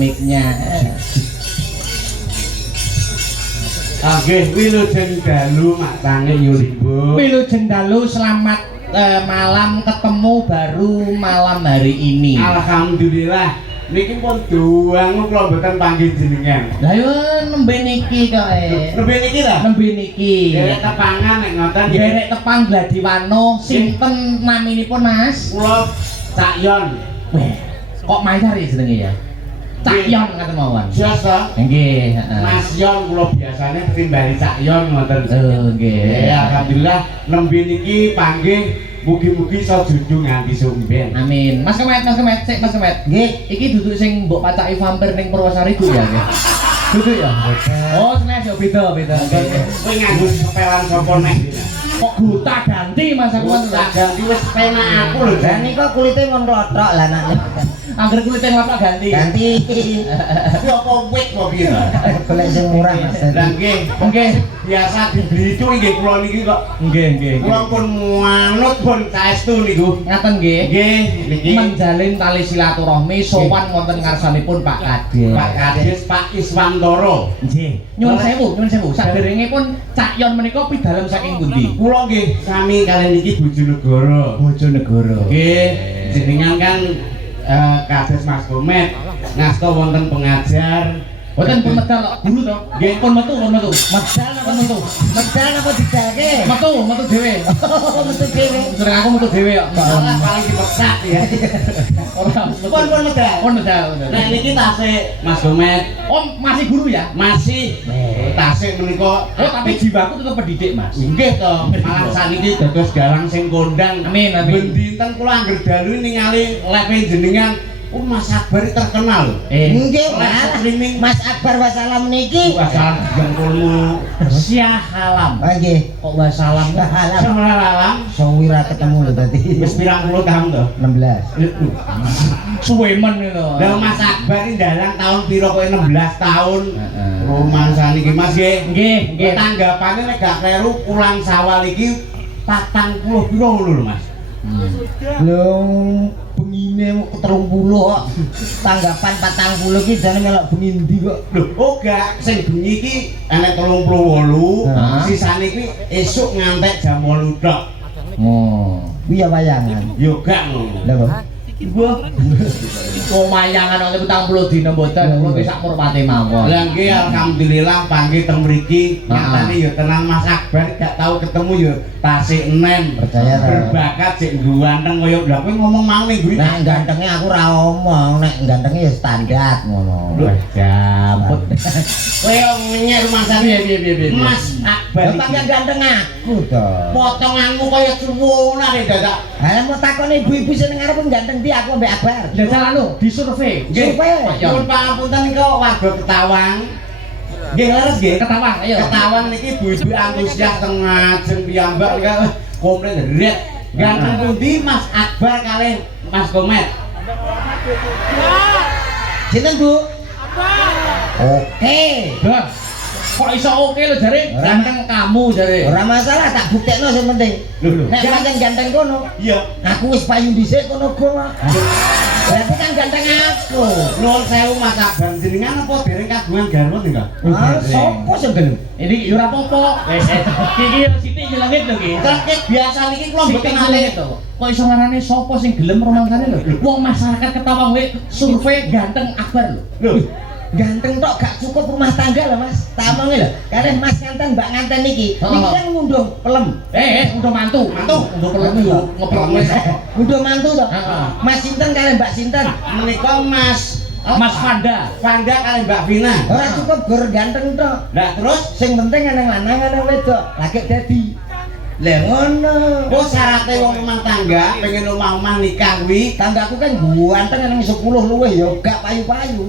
mic-nya. Oke, wilujeng dalu matane Yurimbo. Wilujeng dalu selamat malam ketemu baru malam hari ini. Alhamdulillah. Niki pun doang kula mboten panggih jenengan. Lah yo nembe niki kok Nembe niki ta? Nembe niki. Derek tepangan nek ngoten nggih. Derek tepang Gladiwano. Sinten naminipun Mas? Kula Cak Yon. Weh, kok Mayar ya jenenge ya? Cak Yon ngaten mawon. Biasa. Nggih, heeh. Mas Yon kula biasane timbali Cak Yon ngoten. Oh, nggih. Ya alhamdulillah nembe niki panggih mugi-mugi iso junjung nganti sumben. Amin. Mas Kemet, sik Mas Kemet. Nggih, iki duduk sing mbok pacaki vampir ning Purwosari ku ya nggih. Duduk ya? Oh, senes yo beda. Kowe nganggo sepelan sapa nek dina? Kok gonta ganti Mas aku Tak ganti wis penak aku lho. Lah niku kulite mon rotok lah anaknya. Angger kulit yang lapar ganti. Ganti. Ku apa wit apa piye to? Golek sing murah Mas. Lah nggih biasa dibeli itu nggih kula niki kok. Nggih. Kula pun manut pun saestu niku. Ngaten nggih. Nggih niki Menjalin tali silaturahmi sowan wonten ngarsanipun Pak Kades. Pak Kades Pak Iswantoro. Nggih. Nyuwun sewu. Saderengipun Cak Yon menika pidalem saking pundi? Kula nggih sami kalian niki Bojonegoro. Bojonegoro. Nggih, jenengan kan Kades Mas Komet ngasta wonten pengajar. Boten pun medal kok guru to. Nggih, pun metu. Medal apa didalke? Metu dhewe. Oh, metu dhewe. Jeneng aku metu dhewe kok. Malah paling dipecat ya. Ora Pun medal. Pun medal. Nah niki tasik Mas Komet Oh, masih guru ya? masih tasik menika. Oh, tapi jiwaku tetep pendidik, Mas. Nggih to, malah saniki dados garang sing kondang. Amin. Ben dinten kula angger dalu ningali lepe jenengan. Mas Akbar terkenal. Nggih, Oleh streaming Mas Akbar wassalam niki. Wassalam jengkulmu. Syahalam. Oh nggih. Kok wassalam? Wassalam. Selalam. Sawira ketemu lho tadi. Wis pirang puluh tahun to? 16. Suwe men itu. Lah Mas Akbar iki dalang tahun piro kowe 16 tahun. Heeh. Romansa niki Mas nggih. Nggih. Tanggapane nek gak kleru pulang sawal iki 40 piro lho Mas. Lho bengine kok 30 kok. Tanggapan 40 ki jane melok bengi ndi kok. Lho, oh gak sing bengi iki enek 38, sisane iki esuk ngantek jam 8 tok. Oh. Kuwi ya wayangan. Yo gak ngono. Lha kok. Kok mayangan oleh 40 dina mboten, kula ki sak murpate mawon. Lah nggih alhamdulillah panggih teng mriki nyatane ya tenang Mas Akbar gak tau ketemu ya tasik enem. Percaya ta. Berbakat sik ganteng koyo lha kowe ngomong mau ning kuwi. Nek gantenge aku ora omong, nek gantenge ya standar ngono. Lho, Jamput. kowe nyer masane piye Mas Akbar. Lah sampeyan ganteng aku to. Potonganmu koyo suwunan dadak. Ha mau takone ibu-ibu sing ngarep ganteng di aku mbek Akbar. Jajal anu disurvei. Nggih, nyuwun pangapunten niku warga Ketawang. Nggih leres nggih. Ketawang, ayo. Ketawang niki ibu-ibu antusias teng ngajeng piyambak nika komplit ret. Ganteng pundi Mas Akbar kalih Mas Komet? Sinten, Bu? Oke. Lah, kok iso oke lho jare ganteng kamu jare. Ora masalah tak buktekno sing penting. Lho. Nek pancen ganteng kono, Iya. aku wis payu dhisik kono go. Berarti kan ganteng aku. Nuwun sewu Mas Akbar jenengan apa dereng kagungan garwa nika? Ah, sopo sing gelem? Ini yo ora apa-apa. Wis iki yo sithik nyelengit lho iki. Terus biasa niki kula mboten Sithik nate nyelengit to. Kok iso ngarane sapa sing gelem romansane lho? Wong masyarakat Ketawang wae survei ganteng Akbar lho. lho. Ganteng tok gak cukup rumah tangga lho Mas. Tak omongi lho. Kalih Mas nganten Mbak nganten niki. Niki kan ngunduh pelem. Udah mantu. Udah pelem yo ngeplok wis. Ngunduh mantu to. Heeh. Mas sinten kalih Mbak sinten? Menika Mas Mas Fanda. Panda kalih Mbak Vina. Ora cukup gur ganteng tok. Lah terus Sing penting ana lanang ana wedok. Lagi dadi. Lah ngono. kok syaratnya wong rumah tangga pengen omah-omah nikah kuwi Tanggaku kan ganteng nang 10 luwih ya gak payu-payu.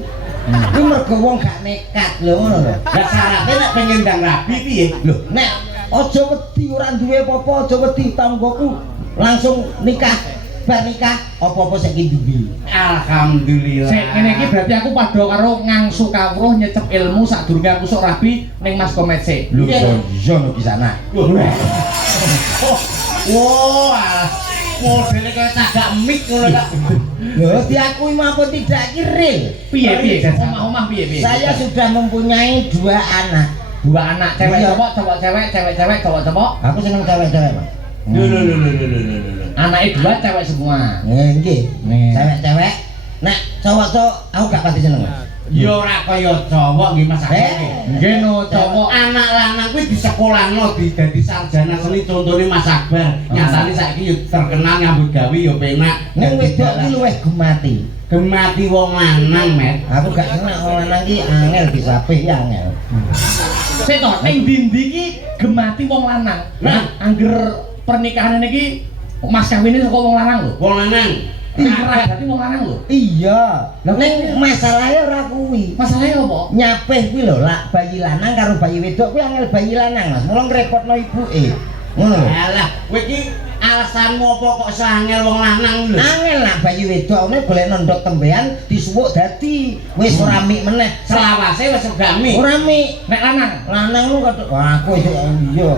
Kuwi mergo wong gak nekat lho ngono lho. lah syaratnya nek pengen ndang rabi piye Lho, nek aja wedi ora duwe apa-apa, aja wedi tanggoku langsung nikah. Bar nikah apa-apa saiki ndi. alhamdulillah Sik ngene iki berarti aku padha karo ngangsu kawruh nyecep ilmu sadurunge aku sok rabi ning Mas Komet sik. Lho, iya no di sana. wah Modele kaya tagak mik ngono kok. Lho diakui maupun tidak kiri. Piye omah piye. Saya sudah mempunyai 2 anak. 2 anak, cewek cowok cewek, cewek cowok. Aku seneng cewek-cewek, Mas. Lho. Anaknya 2 cewek semua. Nggih. Nih. Cewek-cewek. Nek cowok-cowok aku gak pati seneng, Mas. Ya ora kaya cowok nggih Mas. Nggih no cowok. Anak lanang kuwi di sekolahno dadi sarjana seni contone Mas Akbar. Nyatane saiki yo terkenal nyambut gawe yo penak. Ning wedok iki luwih gemati. Gemati wong lanang, Met. Aku gak seneng wong lanang iki angel disapih ya angel. Sik to, ning ndi iki gemati wong lanang. Nah, angger pernikahan iki mas kawine saka wong lanang lho. Wong lanang. Nah, berarti wong lanang lho. Iya. Ning masalahe ora kuwi. Masalahnya apa? Nyapih kuwi lho, lak bayi lanang karo bayi wedok kuwi angel bayi lanang, Mas. Mula ngrepotno ibuke. Ngono lho. Alah, kowe iki alasanmu apa kok iso angel wong lanang lho? Angel nak bayi wedokne golek nondok tembean disuwuk dadi wis ora mik meneh. Selawase wis ora mik. Ora mik. Nek lanang. Lanang lu kok aku iso iya.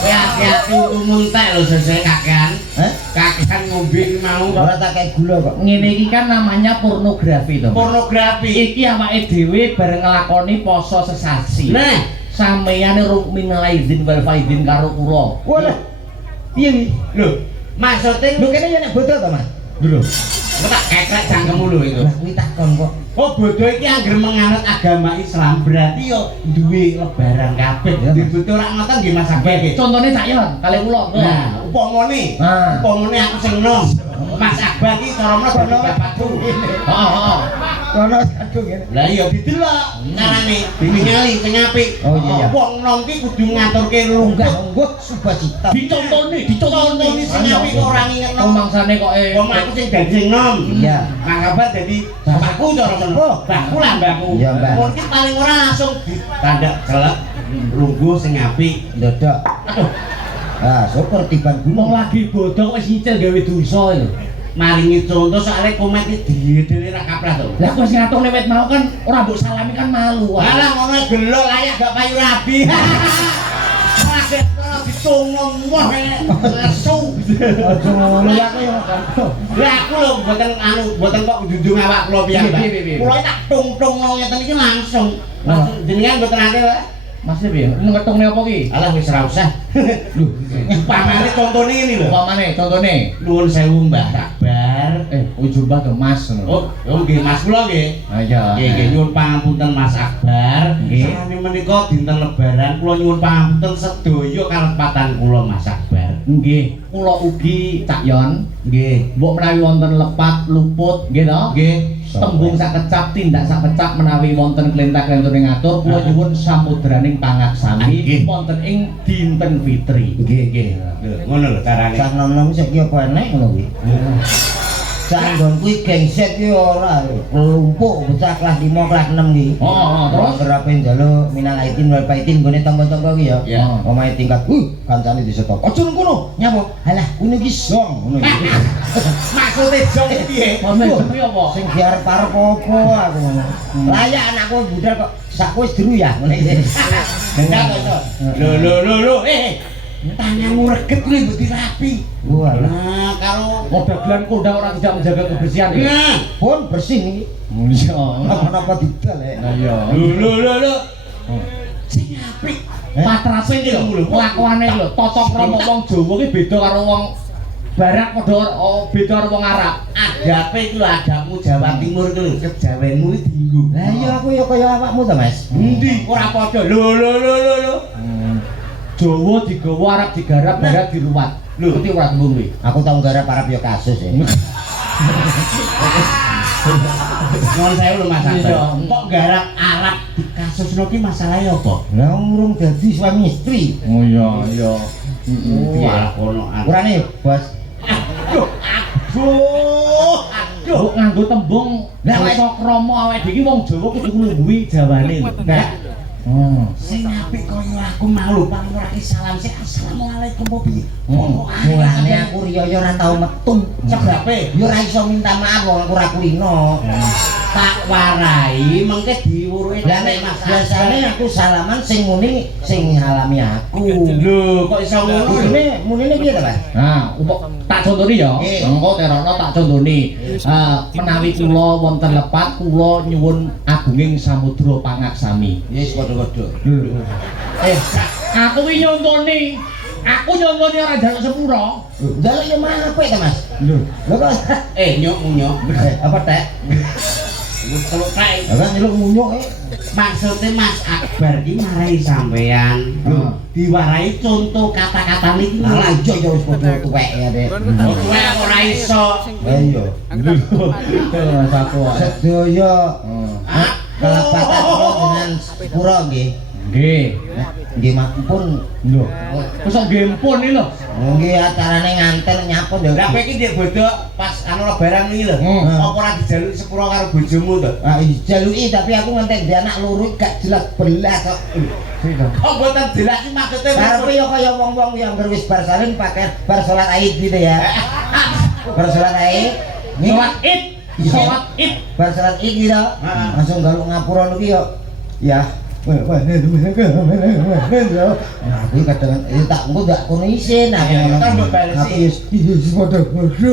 Hati-hati umum tek lho sesuk kakean. Hah? Kakean ngombe mau Ora tak kei gula kok. Ngene iki kan namanya pornografi to. pornografi. Iki awake dhewe bareng nglakoni poso sesasi. Nah, Sameyane minal aidin wal faidin karo kula. Walah. Piye iki? lho, maksude Lho kene ya nek bodo to, Mas. lho. Kok tak kekrek cangkemmu lho itu. Lah kuwi takon kok. Oh, bodoh iki anggere menganut agama Islam berarti yo duwe lebaran kabeh. Ya, Mas. Dibutuh ora ngoten nggih Mas Akbar iki. Contone Cak Yon, kali kula. Nah, upamane. Nah. Upamane aku sing nom. Mas Akbar iki cara mlebu bapakku. Heeh. Kono kadung ngene. Lah iya didelok carane diningali sing apik. Oh, iya. Wong nom ki kudu ngaturke Enggak, lungguh. enggak subacita. Dicontoni Sing apik kok ora ngingetno. Pemangsane kok Wong aku sing dadi sing nom. Iya. Mang kabar dadi bapakku cara ngono. Oh. Mbahku lah mbahku. Iya, Mbah. Mungkin paling ora langsung ditandak celek lungguh sing apik. Ndodok. Aduh, Ah, syukur tiban wong gunung. lagi bodho wis nyicil gawe dosa lho. maringi contoh soalnya komet iki diedene ra kaprah to. Lah kok sing ngatone wit mau kan ora mbok salami kan malu. Alah ngono gelo layak gak payu rabi. Kaget ora ditungong wah lesu. Aja ngono ya aku ya. Lah aku lho mboten kok njunjung awak kula piyambak. Kula tak tung-tungno ngeten iki langsung. Langsung jenengan mboten ate wae. Masih piye? Ngetungne apa ki? Alah wis ora usah. Lho, pamane contone ini lho. Upamane contone. Nuwun sewu Mbah Akbar. Ujubah ke Mas ngono. Oh nggih Mas kula nggih. Ah iya. Nggih nyuwun pangapunten Mas Akbar. Nggih. Sami menika dinten lebaran kula nyuwun pangapunten sedaya kalepatan kula Mas Akbar. Nggih, kula ugi Cak Yon. Nggih. Mbok menawi wonten lepat luput nggih to? Nggih. Tembung sak kecap tindak sak kecap menawi wonten klentak-klentune ngatur kula nyuwun samudraning pangaksami Nggih. wonten ing dinten Fitri. Nggih nggih. Lho ngono lho carane. Sak nom-nom saiki apa enek ngono kuwi. Sak nggon kuwi gengset ki ora lumpuk bocah kelas 5 kelas 6 ki. Terus berapa njaluk minal aidin wal faidin gone tangga-tangga ki ya. Ya. Omahe tingkat, kancane disetok. Aja nang kono, nyapa? Halah, kuwi iki song ngono iki. Maksude jong piye? Mas kuwi apa? Sing diarep-arep apa aku ngono. Layak anakku budal kok sak wis deru ya ngono iki. Enggak kok. Lho. Tanganmu reget kuwi mbok dirapi. Walah. Nah, karo Dagelan kondang orang tidak menjaga kebersihan ya? nah, Pun bersih niki. Iya. Napa didal ya? Nah iya. lho. Sing apik. Patrape iki lho, kelakuane lho, tata krama wong Jawa ki beda karo wong Barat padha beda karo wong Arab. Adape iku lho adabmu Jawa Timur iku lho, kejawenmu iki dienggo. Lah iya aku ya kaya awakmu to, Mas. Endi ora padha. Lho. Jawa digawa, Arab digarap, Barat diruwat. Lho. Ngerti ora tembung kuwi? Aku tau garap Arab ya kasus ya. Nuwun sewu lho Mas Iya. Akbar. Kok garap Arab di kasusno ki masalahe apa? Lah urung dadi suami istri. Oh iya. Wah, kono. Urane ya, Bos. Aduh. Mbok nganggo tembung basa krama awake dhewe iki wong Jawa kudu ngluwi Jawane lho. Nah, Sing sing apik kaya aku mau lho paling ora ki salam sik assalamualaikum po piye. Mulane aku riyo ora tau metu. Sebrape? Yo ora iso minta maaf wong aku ora kulino. tak warai mengke diuruke Lah nek biasane aku salaman sing muni sing ngalami aku. Lho, kok iso ngono? Munine piye ta, Mas? Nah, tak contoni ya. Engko terono tak contoni. Menawi kula wonten lepat kula nyuwun agunging samudra pangaksami. Yes, padha-padha. Aku ki nyontoni. Aku nyontoni ora njaluk sepura. Njaluk ya apik ta, Mas? Lho, kok Nyuk. apa tek? Teluk kae. Lah nyeluk munyuk Maksudnya Mas Akbar iki marai sampean. Diwarai contoh kata-kata niki. Lah iya ya wis padha tuwek ya, Dek. Kowe ora iso. Lah iya. Mas aku. Sedaya kelebatan dengan sepura nggih. Nggih. Nggih mampun. Lho. Wis kok gempun iki lho. Nggih acarane ngantel nyapa ya. Lah kowe iki ndek bodho pas anu lebaran iki lho. Apa ora dijaluki sepura karo bojomu to? Ah dijaluki tapi aku ngantek di anak loro gak jelas belas kok. Kok mboten jelas iki maksude Karepe ya kaya wong-wong yang wis bar salin pakai bar salat Aid gitu ya. Bar salat Aid. Salat Id. Salat Id. Bar salat Id gitu. Langsung galuk ngapura niki yo. Ya. Nah, aku kadang tak engko gak kono isin aku ngono. Aku wis padha-padha.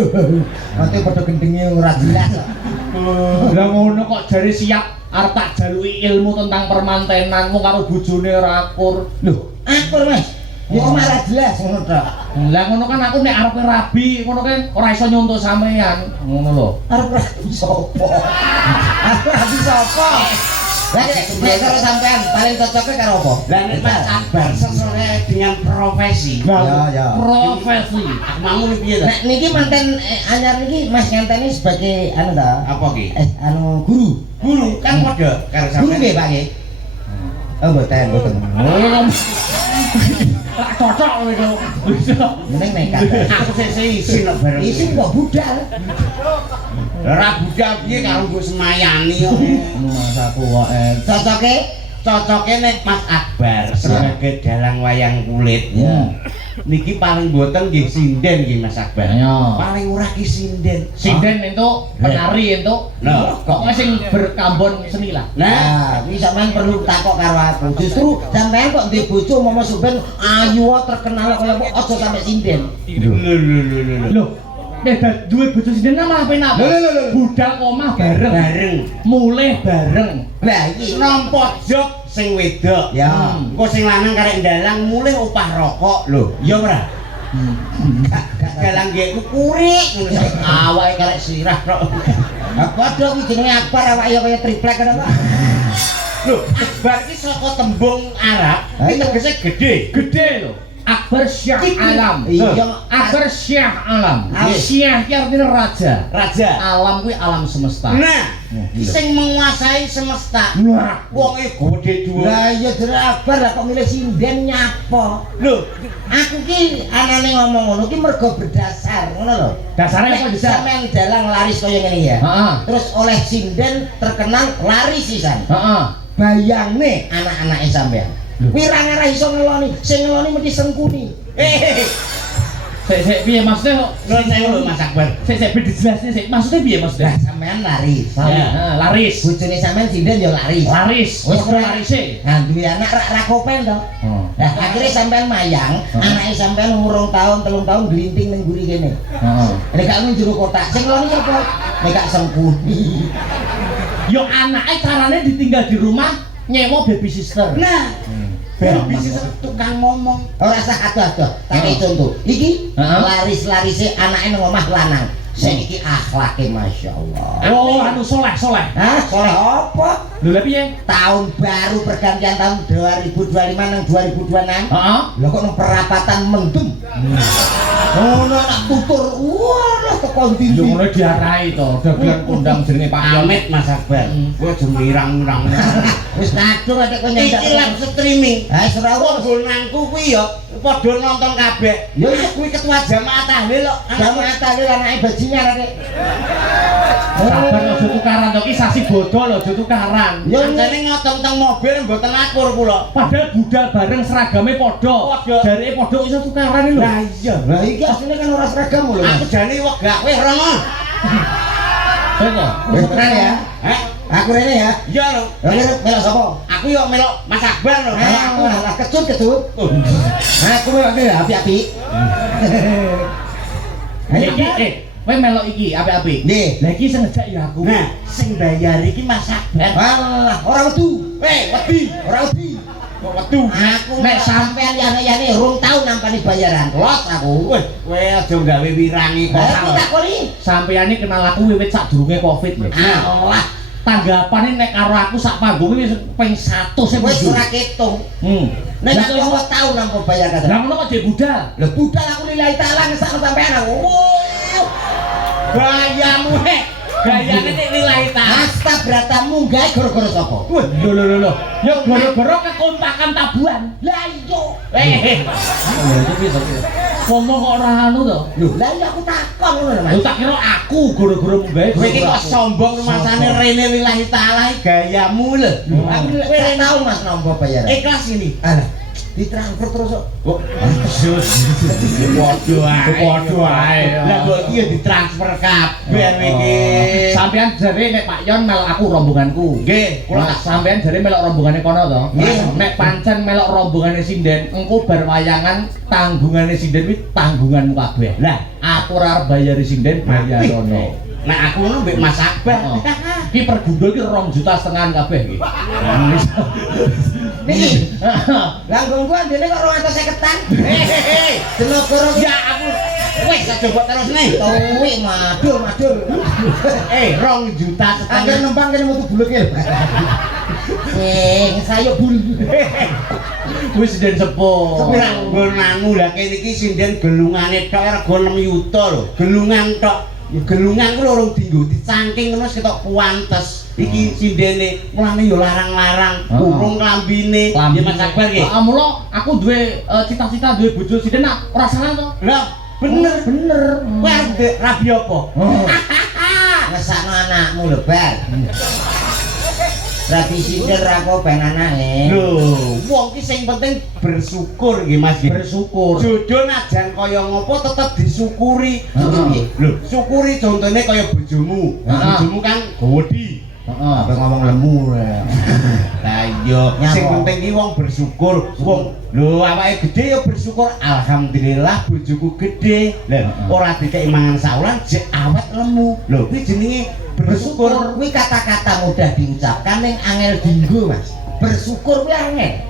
Nanti padha gendenge ora jelas. Lah ngono kok jare siap arep tak jaluki ilmu tentang permantenanmu karo bojone ora akur. Lho, Akur, Mas. Ya kok malah jelas ngono tok. lah ngono kan aku nek arepe rabi ngono kan ora iso nyontok sampean. Ngono lho. Arep rabi sapa? Arep rabi sapa? Lah nek karo sampean paling cocoknya karo apa? Lah nek Mas Akbar sesuai dengan profesi. Ya. Profesi. Aku mau piye ta? Nek niki manten anyar niki Mas ngenteni sebagai anu ta? Apa ki? Anu guru. Guru kan padha karo Guru sampean. nggih, Pak nggih. Oh, mboten. Tak cocok itu. Mending nekat. Aku sik isin kok bareng. Isin kok budal. Ora budal piye karo mbok semayani kok. Mas aku kok Cocoke Nek Mas Akbar sebagai dalang wayang kulit. Ya. Niki paling boten nggih sinden nggih Mas Akbar. Ya. Paling ora ki sinden. Sinden entuk, penari entuk. Nah, kok sing berkambon seni lah. Nah, Nah, iki sampean perlu takok karo aku. Justru sampean kok ndek bojo momo suben ayu terkenal kaya apa aja sampe sinden. lho. Lho, nek duwe bojo sinden malah penak. Lho. Budal omah bareng. Bareng. Mulih bareng. Lah iki Nampa jog sing wedok. Ya. Engko sing lanang karek ndalang mulih opah rokok lho. Ya ora? Gak dalang nggih kurik ngono saiki. awake karek sirah kok. Padha kuwi jenenge Akbar awake ya kaya triplek ngono kok. Lho, Akbar iki saka tembung Arab, iki tegese gedhe. Gede lho. Akbar Syah Alam. Iya. Akbar Syah Alam. Iya. Syah ki artinya raja. Raja. Alam kuwi alam semesta. Nah, Iya. sing menguasai semesta. Nah, Wonge gede dhuwur. Lah iya jenenge Akbar lah kok milih sinden nyapa. Lho, Aku ki anane ngomong ngono ki mergo berdasar, ngono lho. dasarnya apa bisa? Sampeyan dalang laris kaya ngene ya. Heeh. Terus oleh sinden terkenal laris sisan. Heeh. Bayangne anak-anake sampean. Kuwi ra ngarah iso ngeloni, sing ngeloni mesti sengkuni. Sik piye maksudnya kok? Nuwun sewu lho Mas Akbar. Sik dijelasin sik. Maksudnya piye maksudnya? Lah sampean laris. Heeh, laris. Bojone sampean sinden ya laris. Laris. Wis Wis larise. Nah, duwe anak ra kopen to. Nah, akhirnya sampean mayang, anake sampean umur 2 tahun, 3 tahun glinting ning mburi kene. Heeh. Nek gak ning jero kotak, sing ngeloni sapa? Nek gak sengkuni. Yo anake carane ditinggal di rumah nyewa baby sister. Nah, baby sing tukang ngomong. Ora usah adoh-adoh. Tak kei contoh. Iki Heeh. laris-larise anake nang omah lanang. Sing iki akhlake masyaallah. Oh, anu soleh. Hah, soleh apa? Lho lha piye? Tahun baru pergantian tahun 2025 nang 2026. Heeh. Lah kok nang perapatan mendem. Ono nak tutur, wah teko ndi. Lho ngono diarai to, dagelan kondang jenenge Pak Yon. Amit Mas Akbar. Kowe aja mirang-mirang. Wis kadung atik kowe nyandak. Iki live streaming. Ha ora ora. Panggonanku kuwi ya padha nonton kabeh. Ya iya. Kuwi ketua jamaah tahlil kok. Kamu atake anake bajingan atik. Sabar aja tukaran to, ki sasi bodho lho aja tukaran. Ya Jane ngoten teng mobil mboten akur kula. Padahal budal bareng seragame padha. Padha. Jareke padha iso tukaran lho. Lah iya. lah iki asline kan ora seragam lho. Aku jane wegah kowe rono. Sopo? Wis keren ya. Heh, Aku rene ya. iya lho. Lah melok sapa? Aku yo melok Mas Akbar lho. Aku lah kecut. Aku melok ki api-api. Ayo Iki kowe melok iki apik-apik. Nggih. Lah iki sing ngejak ya aku. Nah, sing bayar iki Mas Akbar. Alah, ora wedu. Wedi. Ora wedi. Kok wedu? Aku nek sampean yane-yane rung tau nampani bayaran. Los aku. Wih, kowe aja gawe wirangi kok. Aku takoni. Sampeyan iki kenal aku wiwit sadurunge Covid lho. Alah, Tanggapane nek karo aku sak panggung wis ping 100 e wis ora ketung. Nek Lah aku ora tau nampa bayar Lah kadang. ngono kok jek budal. Lah budal aku lillahi taala ngesakno sampean aku. Gayamu he. Gayane nek lillahi ta'ala. Asta brata munggah gara-gara sapa? Lho. Ya gara-gara kekompakan tabuhan. Lah iya. Ngomong kok ora anu to. Lho, lah iya aku takon ngono lho, Mas. Lu tak kira aku gara-gara munggahe. Kowe iki kok sombong rumasane rene lillahi ta'ala gayamu lho. Aku ora tau Mas nampa bayaran. Ikhlas ini. Alah, ditransfer terus kok. Kok Waduh ae. Lah kok iki ya ditransfer kabeh iki. Sampeyan jare nek Pak Yon melok aku rombonganku. Nggih, Kula sampeyan jare melok rombongane kono to. Nggih. Nek pancen melok rombongane sinden, engko bar wayangan tanggungane sinden kuwi tanggunganmu kabeh. Lah, Aku ora arep bayari sinden bayar kono. nek aku ngono mbek Mas Akbar. Iki pergundul iki 2,5 juta kabeh iki. Niki. Lah nggonku andene kok 250-an. Hehehe. Jenogoro Ya aku wis aja mbok terusne. Tuwi madul. 2 juta Angger setengah. nempang kene metu buleke. Sayo bul. Kuwi sinden sepo. Sepira nggonanmu lah kene iki sinden gelungane tok rega 6 yuta lho. Gelungan tok. Ya gelungan ku lorong dinggo dicangking terus ketok puantes. Iki sindene mulane yo larang-larang kurung klambine. Ya Mas Akbar nggih. Mula aku duwe cita-cita duwe bojo sinden ora salah to. Lah, bener. Kowe arep ndek rabi apa? Ngesakno anakmu lho, Bar. Rabi sinder ra kok ben anake. Lho, wong ki sing penting bersyukur nggih Mas nggih. Bersyukur. Jodoh najan kaya ngopo tetep disyukuri. Heeh. Lho, syukuri contone kaya bojomu. Bojomu kan gowedi. Heeh. Apa ngomong lemu ya. Lah iya, sing penting ki wong bersyukur. Wong lho awake gede ya bersyukur. Alhamdulillah bojoku gede. Lah ora dikeki mangan saulan jek awet lemu. Lho kuwi jenenge bersyukur. Kuwi kata-kata mudah diucapkan ning angel dinggo, Mas. Bersyukur kuwi angel.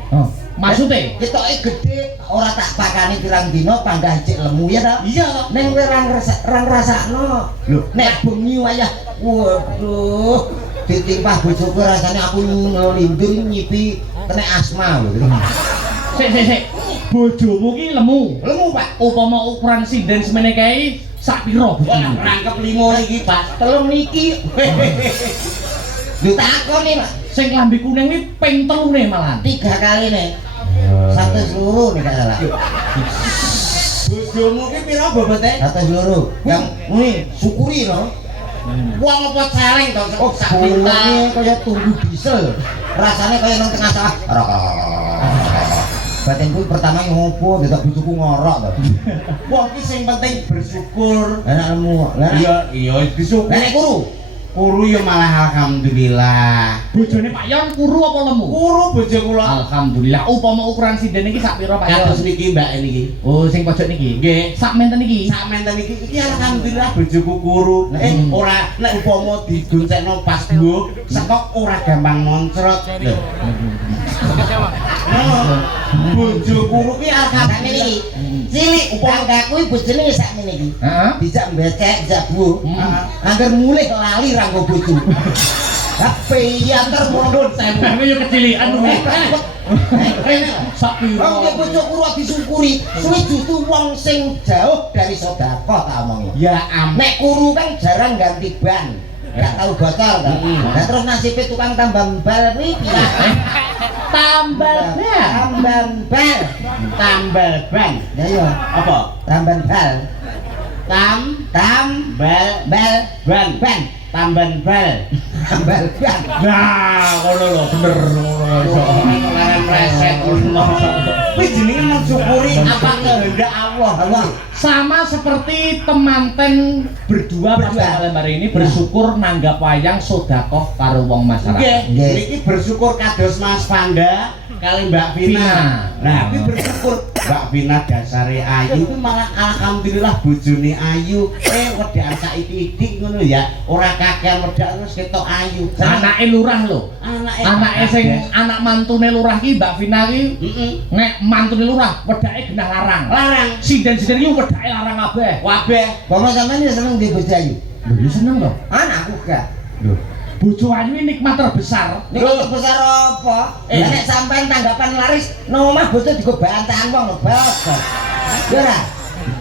Maksudnya? Ketoke gede ora tak pakani pirang dina panggah cek lemu ya ta? Iya. Ning kowe ra ngrasakno. Lho, Nek bengi wayah waduh ditimpah bojoku rasane aku ngelindur nyipi kena asma lho. Sik. Bojomu ki lemu. Lemu, Pak. Upama ukuran sinden semene kae sak pira wah bojomu? rangkep 5 iki, Pak. Telung niki. Lho takoni, Pak. Sing klambi kuning kuwi ping 3 malahan. 3 kali nih. Satu seluruh nih gak salah. Bojomu ki pira bobote? Satu seluruh. Yang ini syukuri no. Wong apa celeng to Oh, sak pinta. bunyi kaya tunggu diesel. Rasanya kaya nang tengah sawah. Batinku pertama ngopo, detak butuku ngorok to. Wong ki sing penting bersyukur. Enak lemu. Lah Iya disyukur. nek kuru. Kuru ya malah alhamdulillah. Bojone Pak Yon kuru apa lemu? Kuru bojo kula. Alhamdulillah. Upama ukuran sinden iki sak pira Pak Yon? Kados niki Mbak niki. Oh, sing pojok niki. Nggih. Sak menten iki. Sak menten iki alhamdulillah bojoku kuru. Ora nek upama digoncengno pas duo, sekok ora gampang moncrot. Lho. Bojo kuru ki Sak ngene iki. Cilik upangga kuwi bojone sak ngene iki. Heeh. Dijak becek, dijak bu. Hmm. Angger mulih lali ra nggo bojo. Tapi antar mondon sewu. Nah, yo kecilikan kuwi. Sak pira? Wong nek bojo kuru disyukuri, kuwi justru wong sing jauh dari sedekah tak omongi. ya am. Nek kuru kan jarang ganti ban. Gak tau bocor kan. Nah terus nasibnya tukang tambang bal kuwi piye? Tambal bal. Tambang bal. Tambal ban. Ya yo, Apa? tambang bal. Bal Bal ban. Tamban bal. tambal bal. Nah, ngono lho bener ngono. Karen preset ngono. Kuwi jenenge mensyukuri apa kehendak Allah. Sama seperti temanten berdua pada malam hari ini bersyukur nanggap wayang sedekah karo wong masyarakat. Nggih, niki bersyukur kados Mas Panda kali Mbak Vina. Nah, kuwi bersyukur Mbak Vina dasare ayu kuwi malah alhamdulillah bojone ayu. Wedakan saiki-iki ngono ya, ora kakek wedak terus ketok ayu. Anake lurah lho. Anake sing anak mantune lurah ki Mbak Vina ki. Nek mantune lurah wedake genah larang. Larang. Sinden-sinden iki wedake larang kabeh. Kabeh. Bapak sampean ya seneng di bojo ayu. Lho ya seneng lho. Anakku gak. Lho, bojo ayu ini nikmat terbesar. Nikmat terbesar apa? Nek sampean tanggapan laris nang omah bojo digo bantahan wong lho, bos. Ya ora?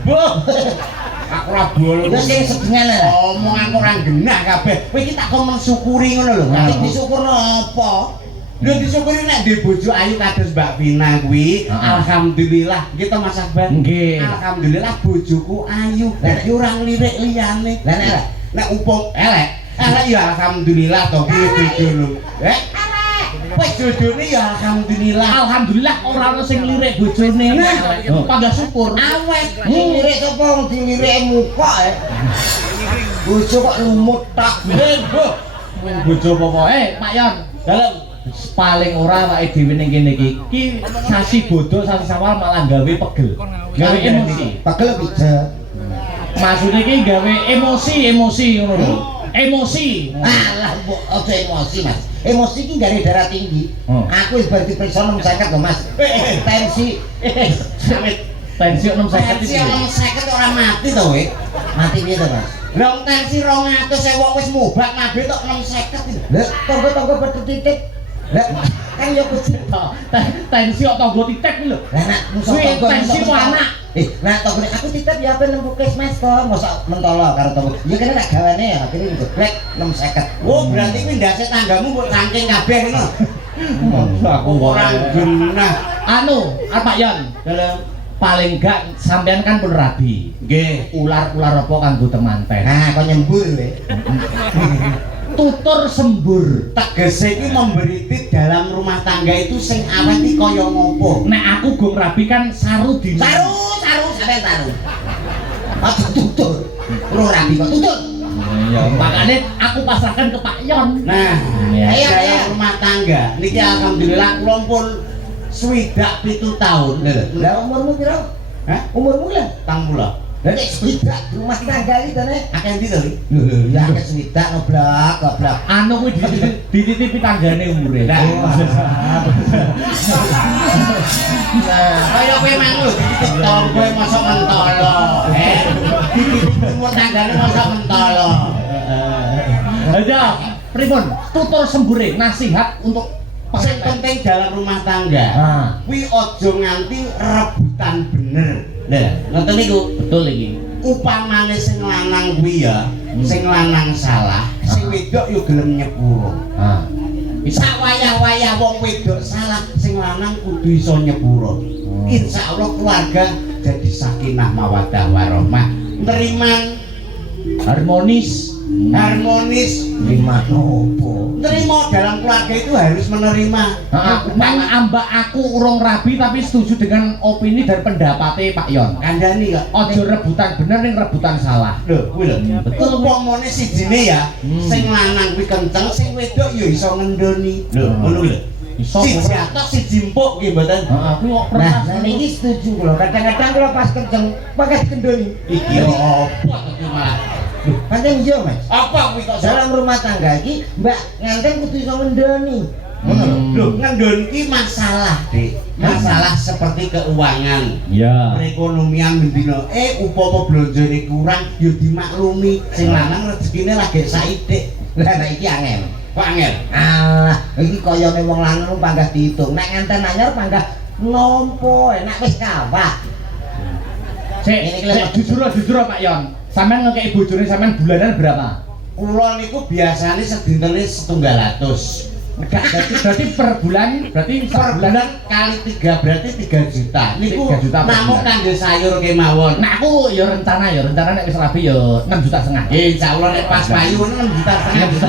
Bu. Aku ora bol. Wis sing sedengan lho. Omongan ora genah kabeh. Kowe iki tak kon mensyukuri ngono lho. Nek disyukurno apa? Lho disyukuri nek di bojo ayu kados Mbak Vina kuwi, alhamdulillah kita Mas Akbar. Nggih. Alhamdulillah bojoku ayu. Nek ora nglirik liyane. Lah nek Nek upung elek, ya alhamdulillah to kuwi bojono. Wis jojone ya alhamdulillah. Alhamdulillah ora ono sing lirik bojone. Panggah syukur. Awet. lirik sapa wong dilirik muka ya. Bojo kok lumut tak. Bojo pokoke Pak Yon. Dalem Paling ora awake dhewe ning kene iki. Ki sasi bodo sasi sawal malah gawe pegel. Gawe emosi. Pegel pijet. Maksudnya ki gawe emosi ngono lho. Emosi. Alah mbok aja emosi Mas. Emosi ki gare darah tinggi. Aku wis bar diperiksa 650 lho Mas. Tensi samit. Tensi 650 Tensi 50 ora mati to we. mati piye to Mas? Lah tensi 200 wong wis mobat nabe tok 650 iki. Lah tangga-tangga pada titik. Lah kan ya kudu tensi kok tangga titik lho. lah nak musuh Kuwi tangga tensi ku anak. Nah tangga aku titip ya ben nemu Krismas to, mosok mentolo karo tangga. Ya kene nak gawane ya akhire ngeblek 650. Oh, berarti kuwi ndase tanggamu mbok saking kabeh ngono. Aku Ora genah. Anu, Pak Yon. Dalam Paling gak sampean kan pun rabi. nggih. Ular-ular apa kanggo temanten. Nah, kok nyembur we. Tutur sembur. Tegese iki memberi tip dalam rumah tangga itu sing awet iki kaya ngopo? Nek aku gong rabi kan saru dina. Saru sampean saru. Aja tutur. Ora rabi kok tutur. Ya, makanya aku pasrahkan ke Pak Yon. Nah, Ayo, dalam ayo. rumah tangga niki alhamdulillah kula pun 7 tahun. Lah umurmu piro? Hah? Umurmu lah. Tang pula. Lah nek swidak rumah tangga iki to nek. Akeh ndi to? Lho ya akeh swidak goblok. Anu kuwi dititipi tanggane umure. Nah, Nah, kaya kowe mang lho dititip tangga mosok mentolo. Dititip umur tanggane mosok mentolo. aja pripun tutur sembure nasihat untuk Sing penting dalam rumah tangga. Nah, Kuwi aja nganti rebutan bener. Lah, ngoten niku. betul iki. Upamane sing lanang kuwi ya, sing lanang salah, sing wedok yo gelem nyepuro. Ah. Sak wayah-wayah wong wedok salah, sing lanang kudu iso nyepuro. Insyaallah keluarga jadi sakinah mawaddah warahmah. Neriman Harmonis. harmonis, Lima opo? nerima dalam keluarga itu harus menerima. Nang ambak aku urung rabi tapi setuju dengan opini dan pendapatnya Pak Yon. Kandhani kok. Ojo rebutan bener ning rebutan salah. Lho, kuwi lho. Betul. Upamane sijine ya, sing lanang kuwi kenceng, sing wedok ya iso ngendoni. Lho, ngono kuwi lho. Iso Siji atok siji empuk nggih mboten. Heeh, kuwi kok Nah, pernah niki setuju kula. Kadang-kadang kula pas kenceng pakai kendoni. Iki yo apa to kuwi malah. Pancen iya, Mas. Apa kuwi kok Dalam rumah tangga iki, Mbak nganten kudu iso ngendoni. ngono lho. Lho, ngendon ki masalah, Dik. Masalah seperti keuangan. Ya. Perekonomian mendino upama blonjone kurang ya dimaklumi. Sing lanang rezekine lagi saidik. Lah nek iki angel. Kok angel? Alah, iki kayane wong lanang panggah diitung. Nek nganten anyar panggah nompo, enak wis kawah. Sik, jujur Pak Yon. Sampeyan ngekeki bojone sampeyan bulanan berapa? Kula niku biasane sedintene 1.200. Berarti per bulan berarti Per bulan kali 3 berarti 3 juta. Niku 3 juta per namung bulan. kanggo sayur kemawon. Nah aku ya rencana nek wis rabi ya 6,5 juta. Ya insyaallah nek pas payu 6 juta setengah. 6 juta.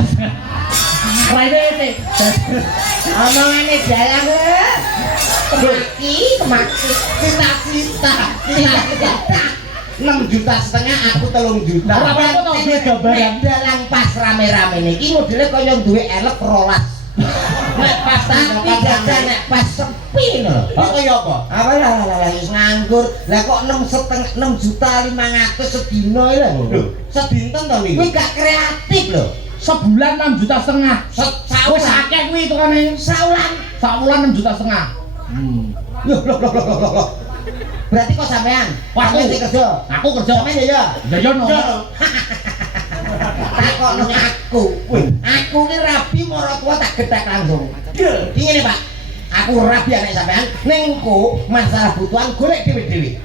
Raine. Omongane dalang. Kemaki. Cita-cita 6,5 juta aku 3 juta. Ora apa-apa to duwe gambaran. Dalang pas rame-rame niki modele kaya duwe elek rolas. Nek pas tapi jajan nek pas sepi lho. Iki kaya apa? Apa lah wis nganggur. Lah kok 6 juta 500 sedina lho. Lho, sedinten to niku? Kuwi gak kreatif lho. Sebulan 6,5 juta. Wis akeh kuwi tukane. Saulan. Sakwulan 6,5 juta. Loh. Berarti kok sampean? Wah, Sampean sing kerja. Aku kerja. Sampean ya. Ya yo no. Takokno aku. Aku ki rabi mara tua tak gedhek langsung. Iki ngene, Pak. Aku rabi anek sampean, ning engko masalah butuhan golek dhewe-dhewe.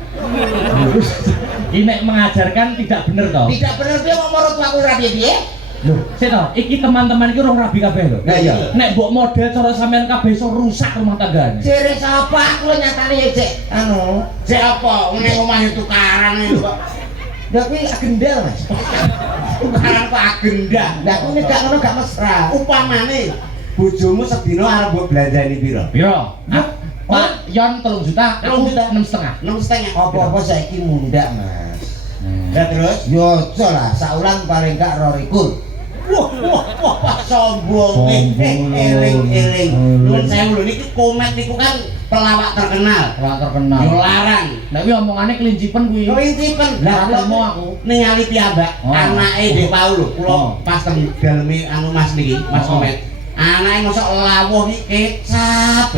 Ini nek mengajarkan tidak bener toh. Tidak bener piye kok mara tua aku rabi piye? Lho, sik toh, iki teman-teman iki rong rabi kabeh lho. Lah iya. Nek mbok model cara sampean kabeh iso rusak rumah tanggane. Jere sapa aku lho nyatane ya, Cek. Cek apa? Ning omahe tukaran iki kok. Lah kuwi agendel, Mas. Tukaran kok agenda. Lah aku nek gak ngono gak mesra. Upamane bojomu sedina arep mbok belanjani pira? Piro? Pak Yon 3 juta, aku 6,5. 6,5. Apa-apa saiki mundak, Mas. Lah terus? Yo aja lah, saulan paling gak 2.000. Wah, sombong. Eling. Nuwun sewu lho niki Komet niku kan pelawak terkenal. Ora terkenal. Yo larang. Nek kuwi omongane kelincipen kuwi. Kelincipen. Lah temu aku. Ningali piyambak anake Dek Paulo. Kula pas teng daleme anu Mas niki, Mas Komet. Anake mosok lawuh iki kecap.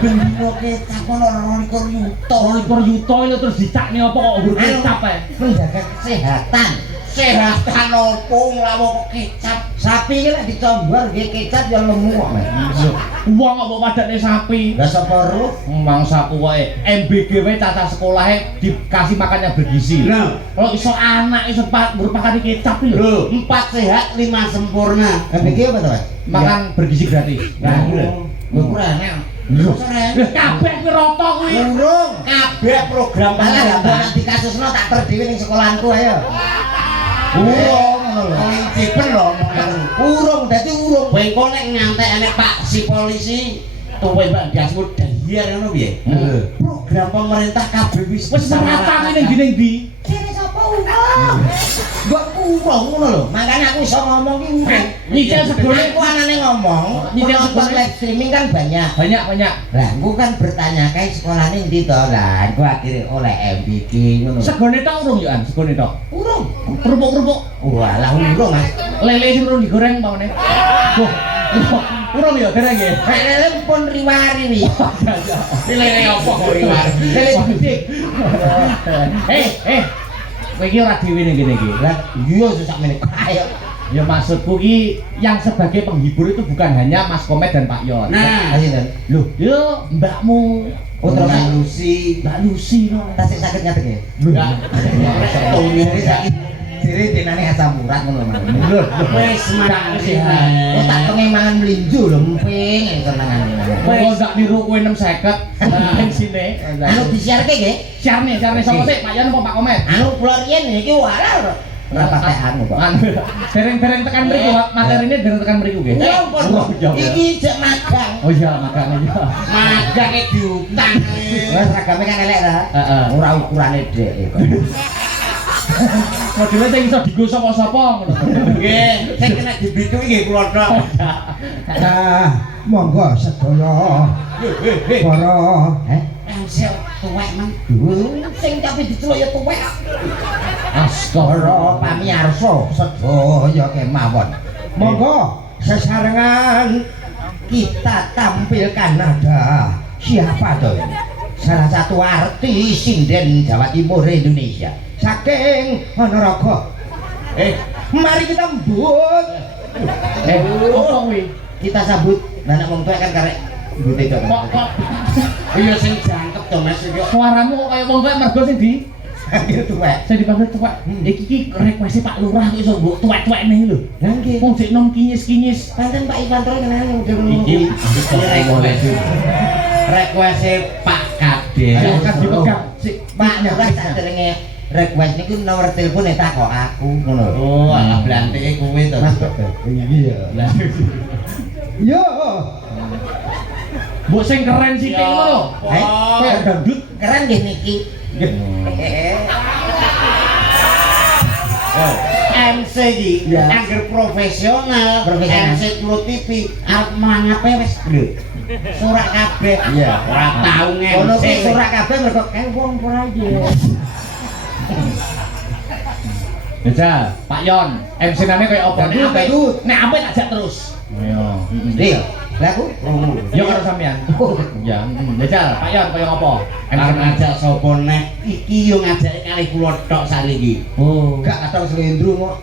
Bendino kecap ono 2.000 yuta. 2 juta itu terus dicakne apa kok nggur kecap ae. Menjaga kesehatan. Sehatan opo lawuh kok kecap. Sapi ki nek dicombar nggih kecap ya lemu kok, Mas. Wong kok mbok padane sapi. Lah sapa ro? Mangsa kuwe MBG wae tata sekolahe dikasih makan yang bergizi. Nah, Kalau iso anak iso merupakan kecap lho. lho, 4 sehat 5 sempurna. Iki apa to, Mas? Makan bergizi gratis. Nah, lho. Lho ora enak. Lho, kabeh kuwi rata kuwi. Urung. Kabeh program Malah lah pemerintah. nek dikasusno tak terdhewe ning sekolahanku ayo. Urung ngono lho. Kelincipen lho omongan. Urung, dadi urung. Wengko nek nyantek enek Pak si polisi tuwe Mbak Dasmu dahir ngono piye? Program pemerintah kabeh wis Merata kuwi ning ndi-ndi. Kene sapa urung? Mbok urung ngono lho. Makane aku iso ngomong ki urung. Nyicil segone Aku anane ngomong, Nyicil nonton segone. live streaming kan banyak. banyak. Lah, aku kan bertanya kae sekolahane ndi to? Lah, aku akhirnya oleh MBK ngono. Segone tok urung yo an, segone tok. Urung. Kerupuk-kerupuk. Walah urung, Mas. Lele sing urung digoreng pamane. Urung yo dereng nggih. Nek lele pun riwari wi. Lele opo kok riwar? Lele gede. Kowe iki ora dhewe ning kene iki. Lah, iya susah meneh kae. Ya maksudku ki yang sebagai penghibur itu bukan hanya Mas Komet dan Pak Yon. Nah, Asin. Loh, yo mbakmu. Oh, terus Mbak Lucy. Mbak Lucy no. tasik sakit ngadeg ya. Enggak. Jadi sakit. Jadi dinane asam urat ngono Mas. Loh, Wes semangat Oh, tak pengen mangan melinju lho, emping senengan. Kok ndak niru kowe 650 bensine. Anu disiarke nggih. Siarne sapa sih Pak Yon apa Pak Komet? Anu kula riyen iki walah ora pakai anu kok. Dereng-dereng tekan mriku, materine dereng tekan mriku nggih. Iki jek magang. Oh iya, makan iya. magang diutang. Wes seragame kan elek ta? Heeh. Ora ukurane dhek kok. Modele sing iso digo sapa-sapa ngono. Nggih, sing kena dibitu nggih kula tok. Ah, monggo sedaya para Ensel tuwek men. Sing tapi diceluk ya tuwek. Astagfirullah. Para pamirsa sedaya kemawon. Monggo sesarengan kita tampilkan ada siapa tuh? Salah satu artis sinden Jawa Timur Indonesia. Saking Ponorogo. Mari kita mbut. Apa kuwi? Kita sambut anak wong tuwek kan karek mbute kok. Kok Iya sing jangkep to Mas iki. suaramu kok kaya wong tuwek mergo sing di Panggil tuwek. sing dipanggil tuwek. Iki ki request Pak Lurah kok iso mbok tuwek-tuwekne lho. Lah nggih. Wong sik nom kinyis-kinyis. Pancen Pak Iwan Troy kenal Iki request Pak Kade. Ayo kan dipegang. Sik Pak Lurah saderenge request niku nomor telepon tak kok aku ngono. Oh, ala blantike kuwi to. Mas iya. lah. yo Mbok sing keren sithik ngono. Kayak dangdut keren nggih niki. MC iki angger profesional, MC Klo TV arep mangape wis glek. Surak kabeh. Iya. Ora tau Ono MC. sing surak kabeh mergo wong ora iya. Ya, Pak Yon, MC nane koyo apa? Dangdut. Nek apik tak jak terus. Ayo. Iya. Lah aku Yo karo sampean. Ya, jajal, Pak Yon koyo apa? Arep ngajak sapa neh? Iki yo ngajake kali kula tok sakniki. Oh. gak kadang selendru kok.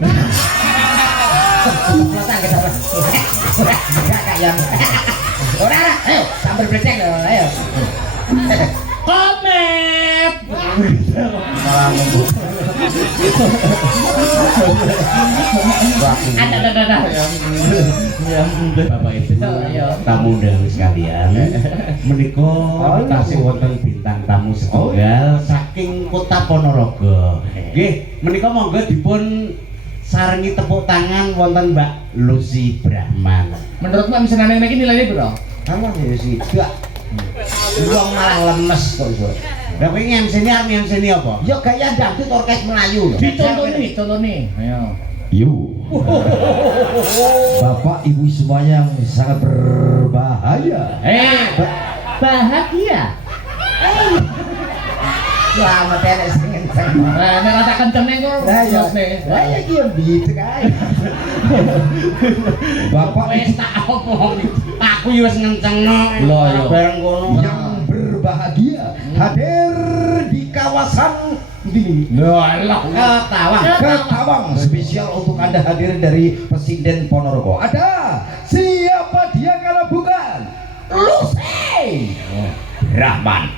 Masa ke sampe. Gak kayak. Ora, ayo sambil blecek lho, ayo. Komet. Malah nunggu. Ada. Ya, Bapak itu. Ayo. Tamu undangan sekalian. Menika tasih wonten bintang tamu setunggal saking Kota Ponorogo. Nggih, menika monggo dipun sarengi tepuk tangan wonten Mbak Lucy Brahman. Menurutmu MC nane iki nilainya piro? Sama ya sih. Gak. Wong malah lemes kok iso. Lah kowe MC-ne arep MC-ne apa? Yo gaya dangdut orkes Melayu lho. Dicontoni. Ayo. Yo. Bapak Ibu semuanya yang sangat berbahaya. Bahagia. Selamat ya nek sing kenceng. Nah, nek rata kenceng ning kok. Lah ya. Lah ya iki yo gitu kae. Bapak Wis tak omong. Aku yo wis ngencengno. Lho, yo. Bareng kono. yang berbahagia hadir di kawasan ini. Ketawang spesial untuk Anda hadir dari Presiden Ponorogo. Ada siapa dia kalau bukan Lucy Brahman.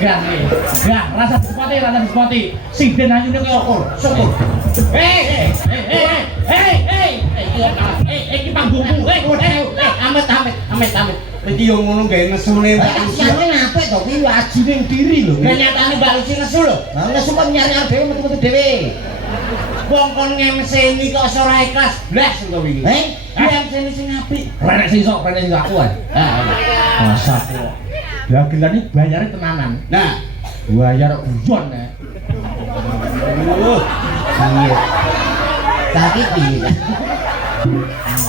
Gang nih. Gang, rasa sepati. Sing den anyune koyo okor. Syukur. Iki panggungku. Amit. Iki yo ngono gawe nesune Mbak Lucy. Siapa ngapik to kuwi waji ning diri lho. Kenyataane Mbak Lucy nesu lho. Lah nesu kok nyari dhewe metu-metu dhewe. Wong kon ngemseni kok ora ikhlas blas engko wingi. Ngemseni sing apik. Renek sing sok aku ae. Masak kok. Dagelan iki bayare tenanan. Nah, Bayar ujon ya. Iya. Tapi piye?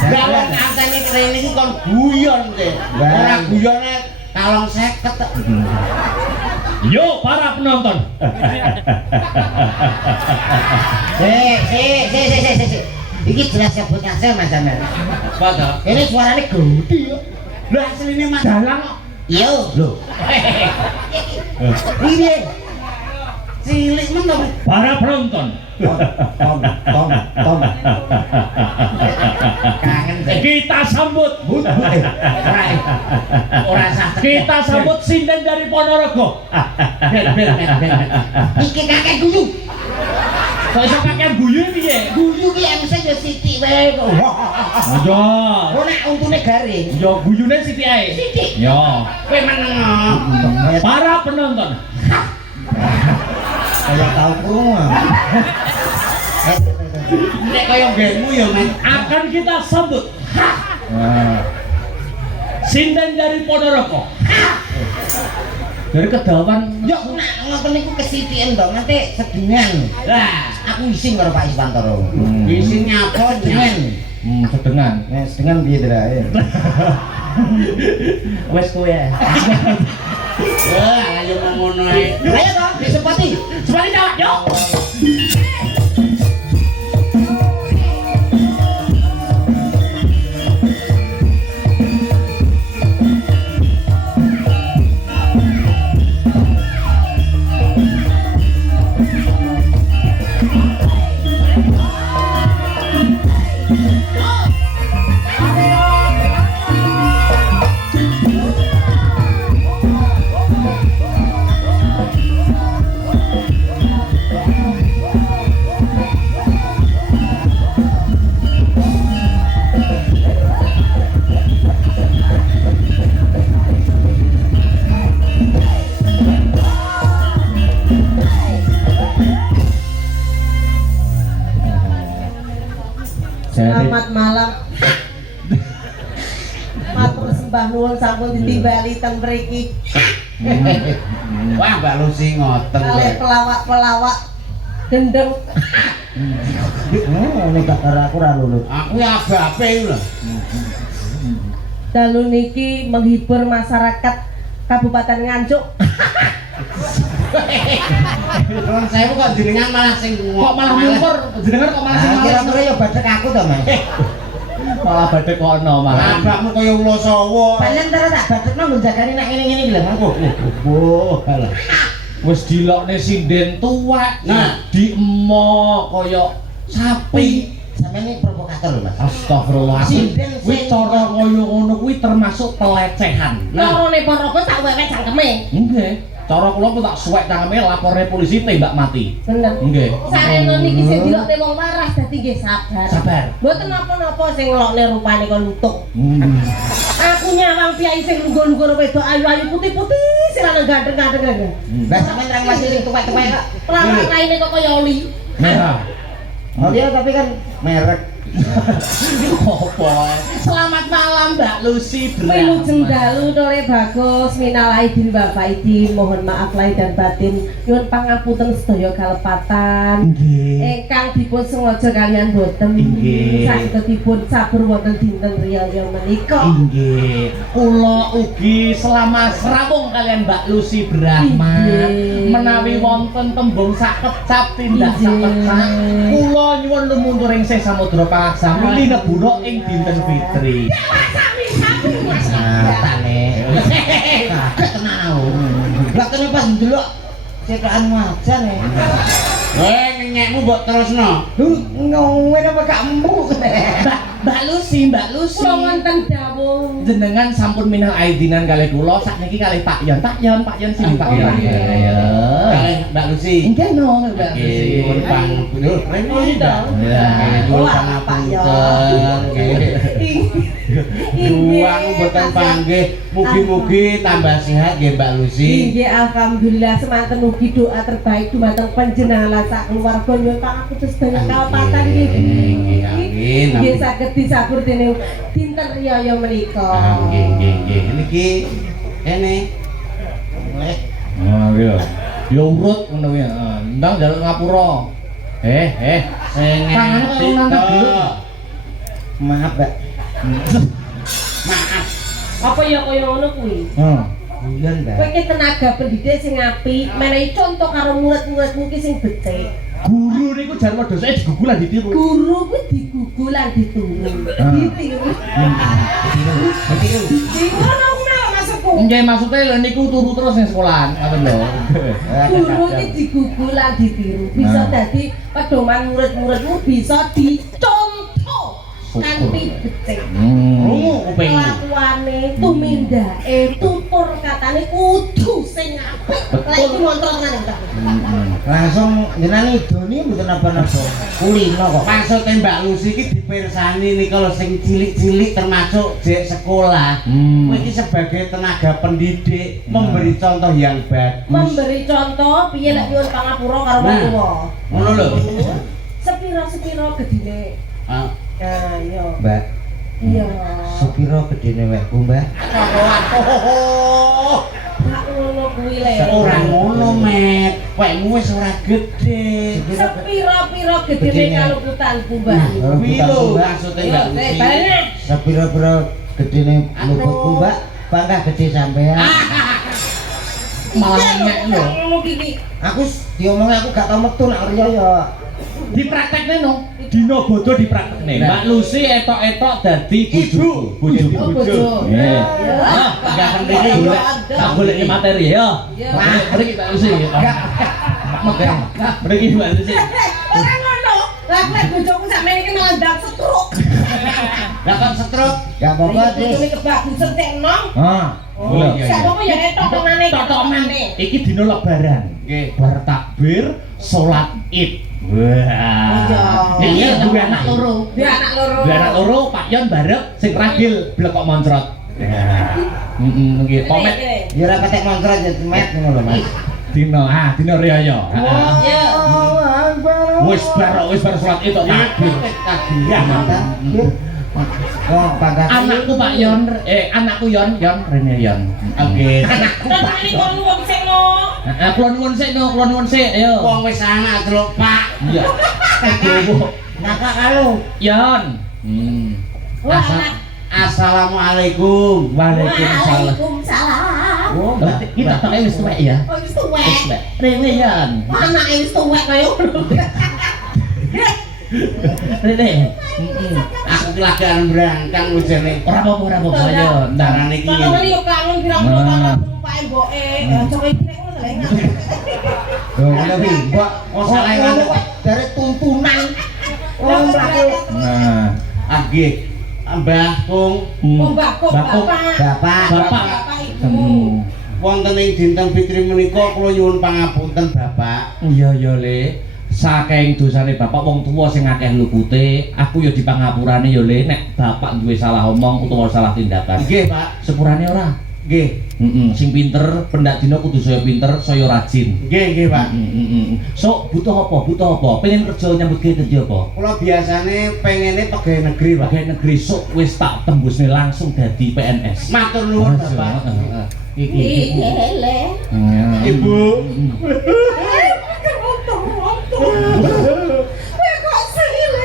dalan antene training iki kon guyon teh. Ora guyone kalong 50. Yo para penonton. Iki jelas sebut hasil Mas Amel. Apa to? Ini suaranya gede yo. Lah asline Mas Dalang kok. Yo. Loh. Ini cilik men to. Para penonton. Tom. Kangen deh. Kita sambut. Ora sah. Kita sambut sinden dari Ponorogo. Ben. Iki kakek guyu. Kok iso kakek guyu piye? Guyu ki MC yo sithik wae kok. Yo. Ora nek untune garing. Yo guyune sithik ae. Sithik. Yo. Kowe meneng. Para penonton. Kayak tau krungu. Nek kaya nggenmu ya men. Akan kita sambut sinden dari Ponorogo. Dari Kedawan. Yo nek ngoten niku kesithiken to, nanti sedengan. Lah, Aku isin karo Pak Iswantoro. isin nyapa Sedengan. Sedengan. Nek sedengan piye dirae? Wes kowe ya. wah ayo ngono ae. Ayo to, disepati. Sepati jawab, yo. sembah nuwun sampun ditimbali teng mriki. Wah, Mbak Lucy ngoten. Kalih pelawak-pelawak gendeng. Nek gak karo aku ora lulus. Aku ya abape iku lho. Dalu niki menghibur masyarakat Kabupaten Nganjuk. Nuwun sewu kok jenengan malah sing Kok malah nyukur, jenengan kok malah sing Kira-kira ya badhek aku to, Mas. malah badhe kono malah. Abakmu kaya ula sawa. Panen terus tak badhekno nggo jagani nek ngene-ngene iki lho, Mas. Oh, alah. Wis dilokne sinden tuwek, Nah. diemo kaya sapi. Sampeyan iki provokator lho, Mas. Astagfirullah. Sinden Kuwi cara kaya ngono kuwi termasuk pelecehan. Lorone para tak wewek cangkeme. Nggih. Cara kula pun tak suwek cangkeme laporne polisi tembak mati. Bener. Nggih. Sarena niki sing dilokne wong waras dadi nggih sabar. Sabar. Mboten napa-napa sing ngelokne rupane kok lutuk. Aku nyawang piyai sing lungguh-lungguh wedok ayu-ayu putih-putih sing lanang gandeng-gandeng. Lah sampeyan terang masih sing tuwek-tuwek kok. Pelawak raine kok kaya oli. Merah. Oh iya tapi kan merek. Apa? Selamat malam Mbak Lucy Wilujeng dalu Nore Bagus minal aidin wal faidin, mohon maaf lahir dan batin, nyuwun pangapunten sedaya kalepatan ingkang dipun sengaja kalian boten sagedipun sabur wonten dinten riyaya menika. Inggih. Kula ugi selama serawung kalian Mbak Lucy Brahma Inggih. menawi wonten tembung sakecap tindak Inggih. sakecap kula nyuwun lumuntur ing Sih Samudra Pangsami linebura ing dinten Fitri. Sami-sami Mas. Tane. Kaget tenan. Lah kene pas ndelok cetakanmu aja nih. Ngenyekmu mbok terusno. Ngomongin apa gak empuk. Mbak Lucy, Mbak Lucy. Kula wonten dawuh. Jenengan sampun minal aidinan kalih kula sakniki kalih Pak Yon. Pak Yon sini Pak Yon. Iya. Kalih Mbak Lucy. Enggak no, Mbak Lucy. Nyuwun pangapunten. Rene Iya. Ya. Nyuwun Wah, pangapunten. Juang boten panggih. Mugi-mugi tambah sehat nggih Mbak Lucy. Inggih alhamdulillah semanten ugi doa terbaik dumateng panjenengan lan sak keluarga nyuwun pangapunten sedaya kalepatan nggih. Nggih, amin. Nggih saged disabur dening dinten riyaya menika. Nggih, nggih, nggih. Niki kene. Oh iya. Ya urut ngono kuwi. Ndang njaluk ngapura. Sing Tangannya kok ngangkat dulu. Maaf, Mbak. Maaf. Apa ya kaya ngono kuwi? Iya, Mbak. Kowe iki tenaga pendidik sing apik, menehi contoh karo murid-muridmu ki sing becik. Guru niku jar wedhose digugu lan ditiru. Guru kuwi digugu lan dituru. Ditiru. Ditiru ngono maksudku. Nggih maksude lho niku turu terus ning sekolahan, ngoten lho. Guru iki digugu lan ditiru. Bisa dadi pedoman murid-muridmu bisa dicontoh kanthi becik. Rungu kupingmu. Kelakuane, tumindake, tutur katane kudu sing apik. Lah iki montor tenan ta. Langsung jenengan idoni mboten apa-apa. Kulino kok. Maksudnya Mbak Lucy iki dipirsani nika lho sing cilik-cilik termasuk jek sekolah. Kowe iki sebagai tenaga pendidik memberi contoh yang bagus. Memberi contoh piye lek nyuwun pangapura karo wong Nah. tuwa. Ngono lho. Sepiro-sepiro gedine. Ah, Nah, iya. Mbak, Iya. sepiro gedene wekku, Mbak? oh, Gak ngono kuwi le. ora ngono, Met. Wekmu wis ora gede. Sepiro-piro gedine Gedine. kaluputanku, Mbak. Kuwi lho maksudnya Iya, Mbak Lucy. bane. Sepiro-piro gedene luputku, Mbak? Bangga gede sampean. Malah nyek lho. Ngono iki. Aku diomongi aku gak tau metu nak riyo ya. Dipraktekne no. Dina bodo dipraktekne. Mbak Lucy etok-etok dadi Ibu. bojoku. Oh, bojo. Nggih. Ah, Enggak penting Golek, tak golek materi ya. Iya. Mriki Mbak Lucy. Mriki Mbak Lucy. Ora ngono. Lah nek bojoku sakmene iki malah ndak setruk. Lah kan stroke. Gak apa-apa, Bojone Dis. kebagusan tekno. Oh iya. Sak apa ya etok tengane Totoman. Iki dina lebaran. Nggih. Bar takbir, salat Id. Wah. Iya. Iki duwe anak loro. Dia anak loro. Duwe anak loro, Pak Yon barep sing ragil blekok moncrot. Nggih, pomet Ya ora ketek moncrot ya met ngono lho, Mas. dina riyaya. Iya. Wis bar salat Id tok takbir. Takbiran. Oh, pangkat. Anakku Pak Yon, anakku Yon rene Yon. Oke. Anakku Pak. Kon wong sing no. Kula nuwun sik, ayo. Wong wis anak delok Pak. Iya. Kakak kalau. Yon. Wah, anak. Assalamualaikum. Waalaikumsalam. Waalaikumsalam. Oh, kita tak wis tuwek ya. Oh, wis tuwek. Wis tuwek. Rene Yon. Anake wis tuwek kaya ngono. Rene. Aku ki lagi arep berangkang ujane. Ora apa-apa ayo. Darane iki Kalau ngene. yo kangen kira-kira karo tumpake mboke. Cok iki nek ngono lho. Loh, ngono kuwi. Mbok Oh, salah ngono kok dari tuntunan. Wong mlaku. Nah, Nggih. Mbah Kung Mbak kok Bapak. Bapak ibu. wonten ing dinten Fitri menika kula nyuwun pangapunten Bapak. iya Le. Saking dosane bapak wong tuwa sing akeh lupute, aku ya dipangapurane ya Le nek bapak duwe salah omong utawa salah tindakan. Nggih, Pak. Sepurane ora. Nggih. Sing pinter, pendak dina kudu saya pinter, saya rajin. Nggih, Pak. So, butuh apa? Pengen kerja nyambut gawe kerja apa? Kula biasane pengene pegawai negeri, Pak. Pegawai negeri sok wis tak tembusne langsung dadi PNS. Matur nuwun, Bapak. Iki. Le. Ibu.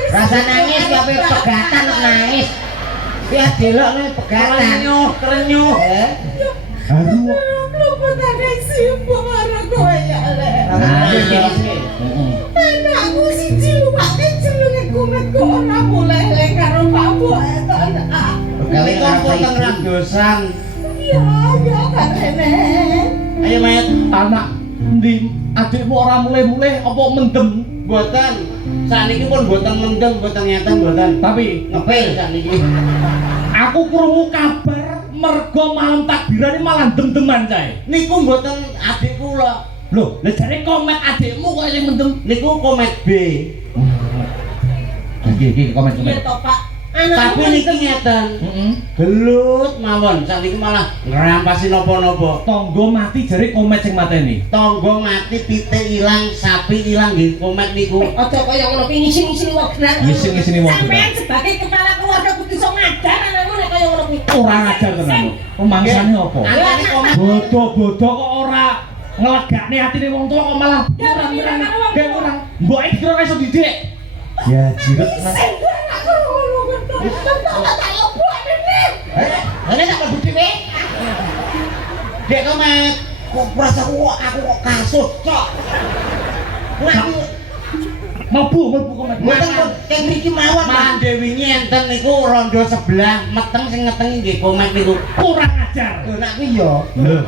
Rasa nangis tapi pegatan kok nangis. Ya delok nih pegatan. Krenyuh. Aduh. Luput ada sibuk karo kowe ya Le. Anakku siji luwak kecil kumet kok ora boleh le karo Pak Bok to anak. Gawe Kali rasa kon ibu. dosan. Ya kan rene. Ayo Mayat. Anak ndi adikmu ora mulai-mulai apa mendem? Mboten. Sakniki pun mboten mendem, mboten ngeten mboten. Tapi Ngepil sakniki. aku krungu kabar mergo malam takbiran malah dem-deman cae. Niku mboten adik kula. Loh, lha jare komet adikmu kok sing mendem. Niku komet B. Iki Iya komet-komet. to Pak. Tapi niki ngeten. Gelut mawon, sakniki malah ngrampasi napa-napa. Tangga mati jare komet sing mateni. Tangga mati, pitik ilang, sapi ilang nggih komet niku. Aja kaya ngono kuwi ngisi-ngisi wong gerak. Ngisi-ngisi wong gerak. Sampeyan sebagai kepala keluarga kudu iso ngajar anakmu nek kaya ngono kuwi. Ora ngajar tenan. Rumangsane apa? Anake komet Bodoh-bodoh kok ora ngelegakne atine wong tuwa kok malah kurang-kurang. Kayak kurang. Mbok iki kira ora iso didik. Ya jiret. Ini tak mlebu dhewe. Dek komet. Kok prasaku aku kok kasus, Cok. Ngaku Mlebu komet. mboten kok keng mriki mawon, Pak. Mande wingi enten niku rondo sebelah meteng sing ngetengi nggih komet niku. Kurang ajar. Lho nek kuwi ya. Lho.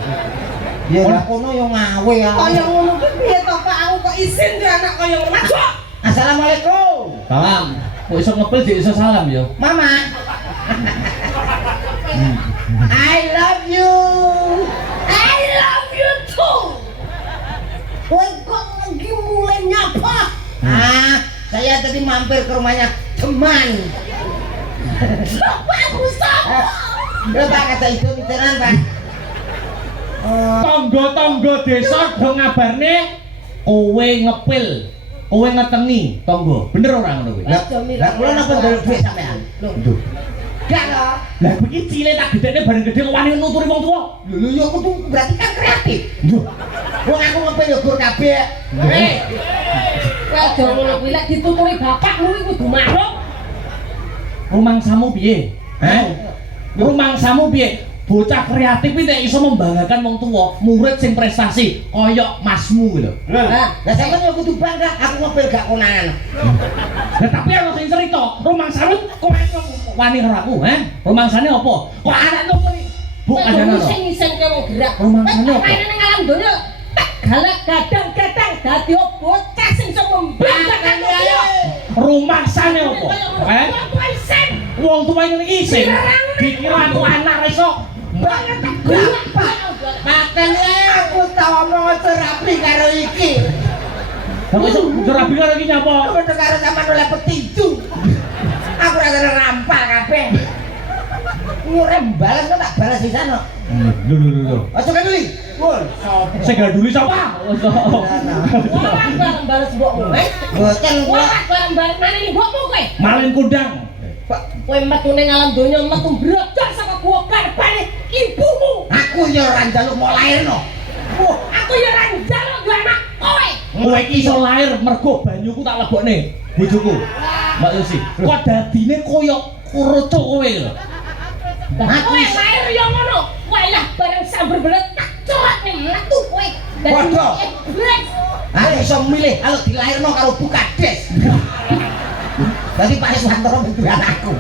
Ya lah kono yo ngawe ya. Kaya ngono kuwi piye to Pak? Aku kok izin ke anak kaya ngono. Masuk. Assalamualaikum. Salam. Kok iso ngepel dik iso salam ya? Mama. I love you. I love you too. Kowe kok lagi mulai nyapa? Saya tadi mampir ke rumahnya teman. Siapa aku sama? Lho Pak kata itu tenan, Pak. Tangga-tangga desa do ngabarne kowe ngepil, kowe ngetengi tangga. Bener ora ngono kuwi? Lah kula napa ndelok dhuwit sampean? Lho. Gak loh. Lah iki cilik tak gedene bareng gedhe kok wani nuturi wong tuwa. Lho yo kudu berarti kan kreatif. Lho. Wong aku ngepel yo gur kabeh. Kowe aja ngono kuwi lek dituturi bapakmu kuwi kudu maruk. Rumangsamu piye? Rumangsamu piye? Bocah kreatif iki nek iso membanggakan wong tuwa, murid sing prestasi kaya masmu gitu. Lah sampeyan yo kudu bangga aku ngepel gak konangan. Lah tapi ana sing cerita, rumangsane kok wani karo aku, Rumangsane apa? Kok anak nopo iki? Bu ajane lho. Sing ke wong gerak. Rumangsane apa? Main ning alam donya tak galak gadang-gadang dadi bocah sing iso membanggakan dia. Rumangsane apa? Wong tuwa ngene iki sing dikira aku anak iso Banget Pak. Paten aku tau omong rapi karo iki. Kok iso rabi karo iki nyapa? Padha karo sampean oleh petinju. Aku ora kena rampal kabeh. Ngurem balas kok tak balas di sana. Lho. Aja kan dulu. Woi, sapa? Sing gaduli sapa? Ora bareng-bareng mbokmu, Boten Ora kula. bareng-bareng mana nih mbokmu kowe? Malin kundang. Kowe metu ning alam donya metu brodol saka gua barbane ibumu. Aku ya ora njaluk mau lairno. Aku ya ora njaluk duwe anak kowe. Kowe iki iso lair mergo banyuku tak lebokne bojoku. Mbak Lucy, kok dadine koyo kurucuk kowe lho. Aku lair ya ngono. Kowe lah bareng sambar belet tak corak metu kowe. Waduh. Aku iso milih kalau dilairno karo Bukades. Dadi Pak Iswantoro duwe anakku.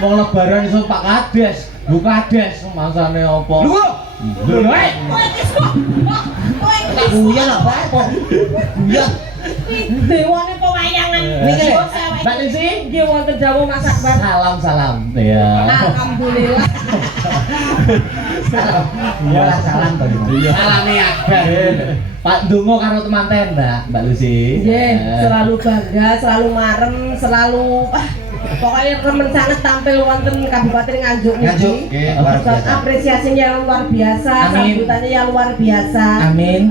Wong lebaran iso Pak Kades, Bu Kades masane apa? Lho, Lho, Kowe iki kok. Kowe tak guyon apa apa? Guyon. dewane pewayangan. Niki lho, Mbak Lucy, Nggih wonten dawuh Mas Akbar. salam. Ya. Alhamdulillah. Wala salam to. Salame Akbar. Pak Dungo karo teman tenda, Mbak Lucy. Nggih, selalu bangga, selalu marem, selalu pokoknya remen sangat tampil wonten Kabupaten Nganjuk Nganjuk, niki. nggih, luar biasa. Apresiasinya yang luar biasa, Amin. sambutannya yang luar biasa. Amin.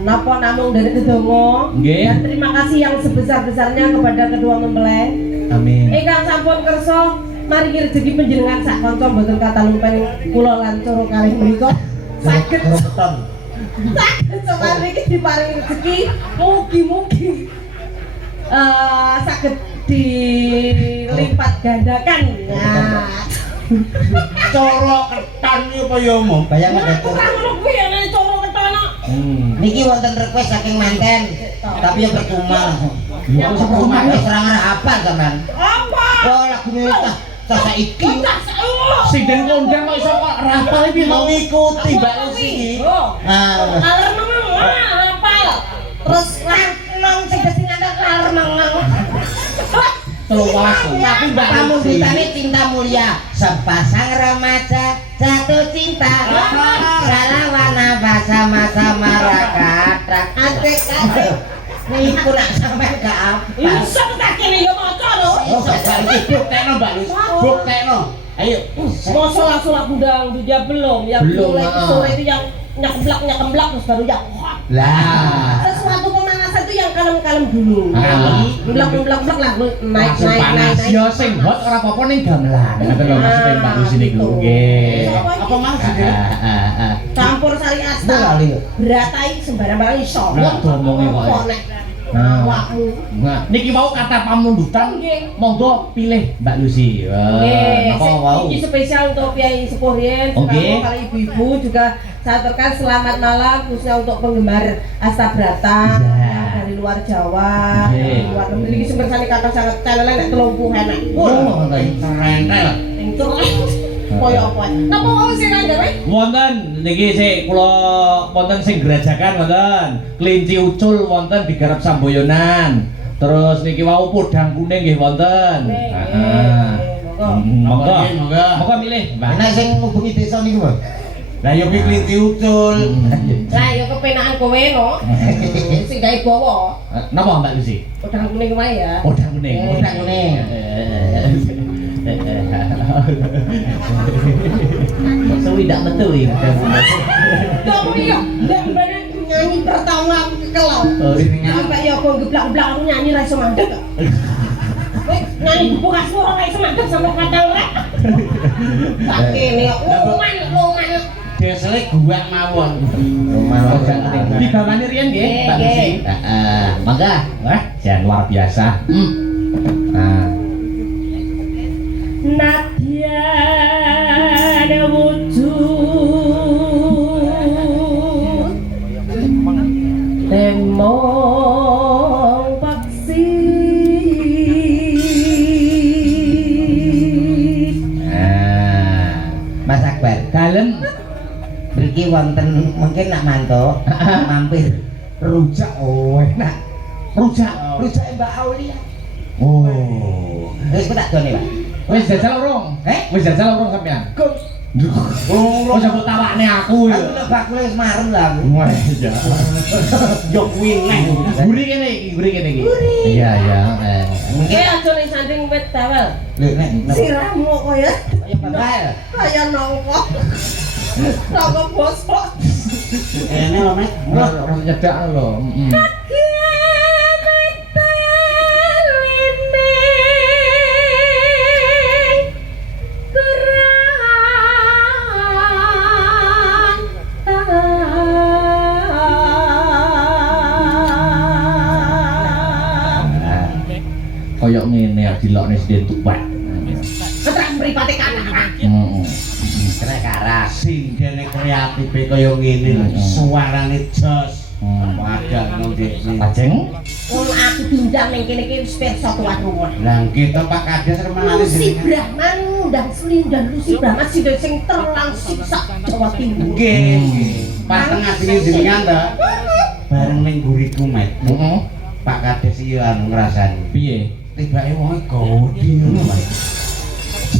Napa namung dari Dedongo. Nggih. Dan terima kasih yang sebesar-besarnya kepada kedua mempelai. Amin. Ingkang sampun kersa maringi rezeki panjenengan sak kanca mboten kata lumpen kula lan coro kalih menika. Saged Semar iki diparingi rezeki mugi-mugi saged dilipat gandakan. Nah, Cara ketan iki apa ya omong? Bayangke ora ngono kuwi ana cara ketana. Niki wonten request saking manten, tapi ya percuma. Ya, percuma. Wis ora ngarep hafal sampean. Apa? Oh, lagune tas saiki. Sing den kondang kok iso kok rapal iki mau Mengikuti Mbak Lucy iki. Ah, Alar meneng hafal. Terus nang sing dadi ngandel alar meneng. teluwas. Tapi Mbak Lucy pamundutane cinta mulia, sepasang remaja jatuh cinta. Salawana bersama-sama rakata. Atik. Niku nak sampean gak apa. Iso tak kene yo maca lho. Oh, iki buktekno Mbak Lucy. Buktekno. Ayo. Masa langsung lagu dangdut ya belum, yang Belum, mulai sore itu yang nyakemblak terus baru yang Lah, sesuatu pemanasan itu yang kalem-kalem dulu. Blak lah naik. Yo sing hot ora apa-apa ning gamelan. Ngoten lho maksudnya Mbak Lucy niku. Nggih. Apa maksudnya? Campur sari asta. kali. Beratai sembarang-barang iso. Nah, domonge kok ya. Nek Nah. awakmu. Nah, niki mau kata pamundutan, Nggih. monggo pilih Mbak Lucy. Nggih, Napa mau? ini spesial untuk Piai Sepuh Rien, Oke. kalau ibu-ibu juga saya aturkan selamat malam khususnya untuk penggemar Asta Brata Ya. yang dari luar Jawa, Oke. dari luar negeri. Ini sumber sani kata sangat channelnya nek 30 enak. Oh, Rentel. Pinter. Koyo apa? Napa wong sing ngandel? wonten niki sik kula wonten sing gerajakan wonten kelinci ucul wonten digarap samboyonan terus niki wau podang kuning nggih wonten monggo Monggo. monggo milih Mbak Nek sing ngubungi desa niku, Bang. Lah yo iki kelinci ucul. Lah yo kepenaan kowe no. Sing gawe bawa. napa Mbak Lucy Podang kuning wae ya. podang kuning Podang kuning. Suwi ndak metu iki Kamu yo ndak bener nyanyi pertama aku kekelau. Sampai yo kok geblak-geblak aku nyanyi ra iso mandeg. Kowe nyanyi buka suara ra iso mandeg sampai kadang rek. Tak kene luman. Biasane gua mawon. podang kuning dibawani riyen nggih Mbak Lucy Heeh, mangga. wah jan luar biasa nah Nadia ada wujud temong paksi Mas Akbar, dalem mriki wonten mungkin nak mantuk mampir rujak enak. rujak Rujak Mbak Aulia. oh Wis tak done, Pak. wis jajal urung wis jajal urung sampean oh sebut tawakne aku ya Aku nek bakule wis marem lah aku. wah iya Yo kuwi neh. guri kene iki iya iya Mungkin Kowe aja ning sanding wit dawel. lho nek Siramu kaya kaya bakal. kaya nongko. Nongko bosok. Ene lho, Mas. harus nyedak lho dilokne sinden tuwek. Keterangan mripate kathah. Heeh. Krek arah sindene kreatife kaya ngene lho, suarane jos. Padahal nang dene. Lajeng Wong aku diundang ning kene iki wis pirsa tuwa ruwet. Lah kita Pak Kades remenane Lucy Brahman ngundang Selindan Lucy Brahman sing terlangsung sak Jawa Timur. nggih. Pas tengah sini jenengan ta. Bareng ning guriku Mat. heeh. Pak Kades iki anu ngrasani. Piye? Tibake wonge godi ngono Mat.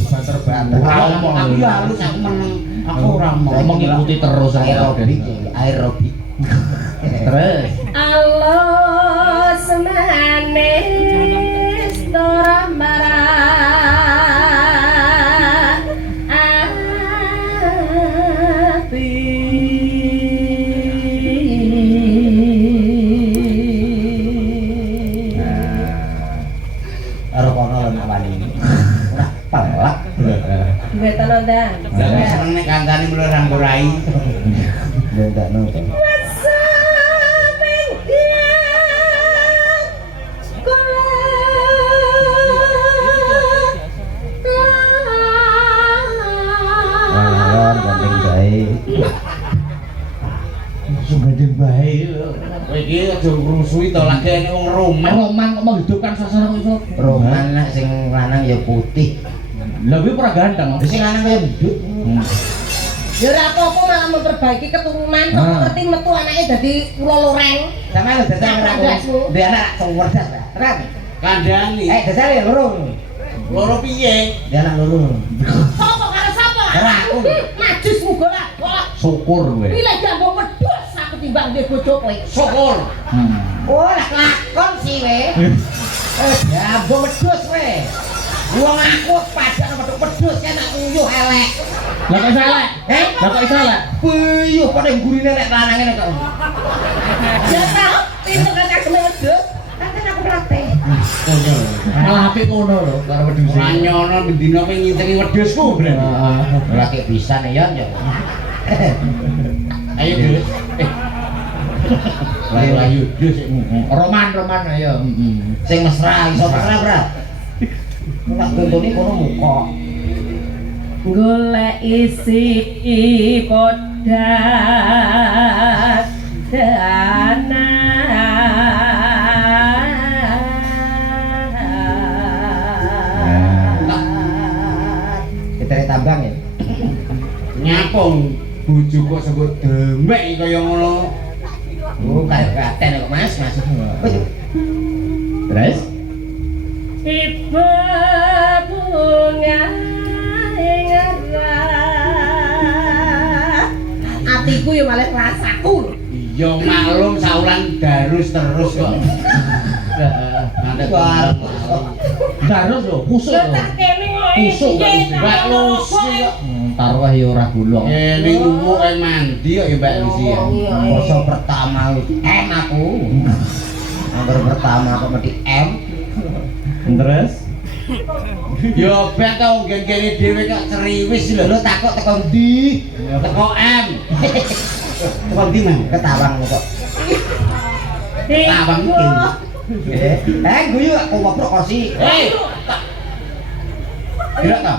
Banter-banter. Ora mau aku halus aku meneng. Aku ora mau Mengikuti terus Aerobik, aerobik. Terus Allah semanis tora marah ati Karo kono lho nak wani. Ora pelak. duwe tenondang Jangan seneng nek kancane mulu rangkurai. Ndak nonton. Alon gandeng bae. sumendeng bae lho. Kowe iki aja ngrusui to lagi nek wong roman. Roman kok menghidupkan suasana kok iso. Roman nak sing lanang ya putih. Lah kuwi ora ganteng. Sing lanang kaya ndut. ya ora apa-apa malah memperbaiki keturunan kok Ah. ngerti metu anake dadi kula loreng Sampe lho dasar aku. Dia anak sing werdas ta. Terang. Kandhani. Dasar ya loro. Loro piye? Dia anak loro. sapa karo sapa Ora aku. najis muga lah kok Syukur kowe. pilih jambung wedhus aku timbang duwe bojo kowe Syukur. Oh, lah kelakon sih we. Ya, mbok wedhus we. Wong aku padha wedhus wedhus kan nak uyuh elek. Lah kok iso elek? Lah kok iso elek? Buyuh kok ning gurine nek lanange nek kok. ya tau pinter kan kagem wedhus kan aku latih Malah apik ngono lho karo wedhus. Ora nyono bendina kowe ngintengi wedhusku berarti. Ora kek pisan ya ya. Ayo Gus. Layu-layu dus. Roman ayo. Sing mesra iso mesra, Bra. Nek tuntuni kono muka. golek isi podat dana Kita tambang ya. Nyapong bojo kok sebut demek kaya ngono. Oh, kayak gaten kok Mas, Mas. Terus? ibu bunga atiku ya malah rasaku Iya maklum saulan darus terus kok. Heeh. Nanti Darus lho, kusuk lho. Kusuk kok Lucy. Mbak Lucy kok. Taruh ya ora gulung. Ning umuk mandi kok ya Mbak Lucy ya. Poso pertama M aku. Angger pertama kok mesti M. Terus? Ya ben to gen-gene dhewe kok ceriwis lho. Lu takut teko ndi? Teko M. Teko ndi, Mang? Ketawang kok. Tawang iki. Guyu aku ngobrol kursi. Gerak ta?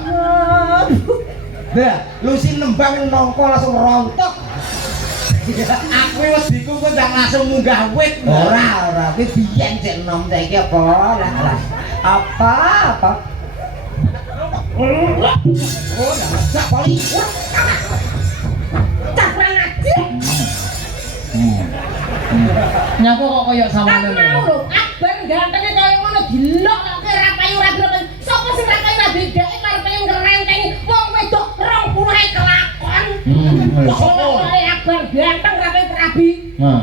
Dah, lu sing nembang nongko langsung rontok. Aku wediku kok ndang langsung munggah wit. Ora, kuwi biyen sik enom saiki apa? Lah. Apa? Oh, dah masak poli. caprang aja Nyapa kok koyo kan samane mau lho. lho akbar gantengnya kaya ngono dilok kok ora payu ora gremeng sapa sing ra payu ra bedake karo payu ngrentengi wong wedok 20 kelakon kok akbar ganteng ra payu rabi Nah.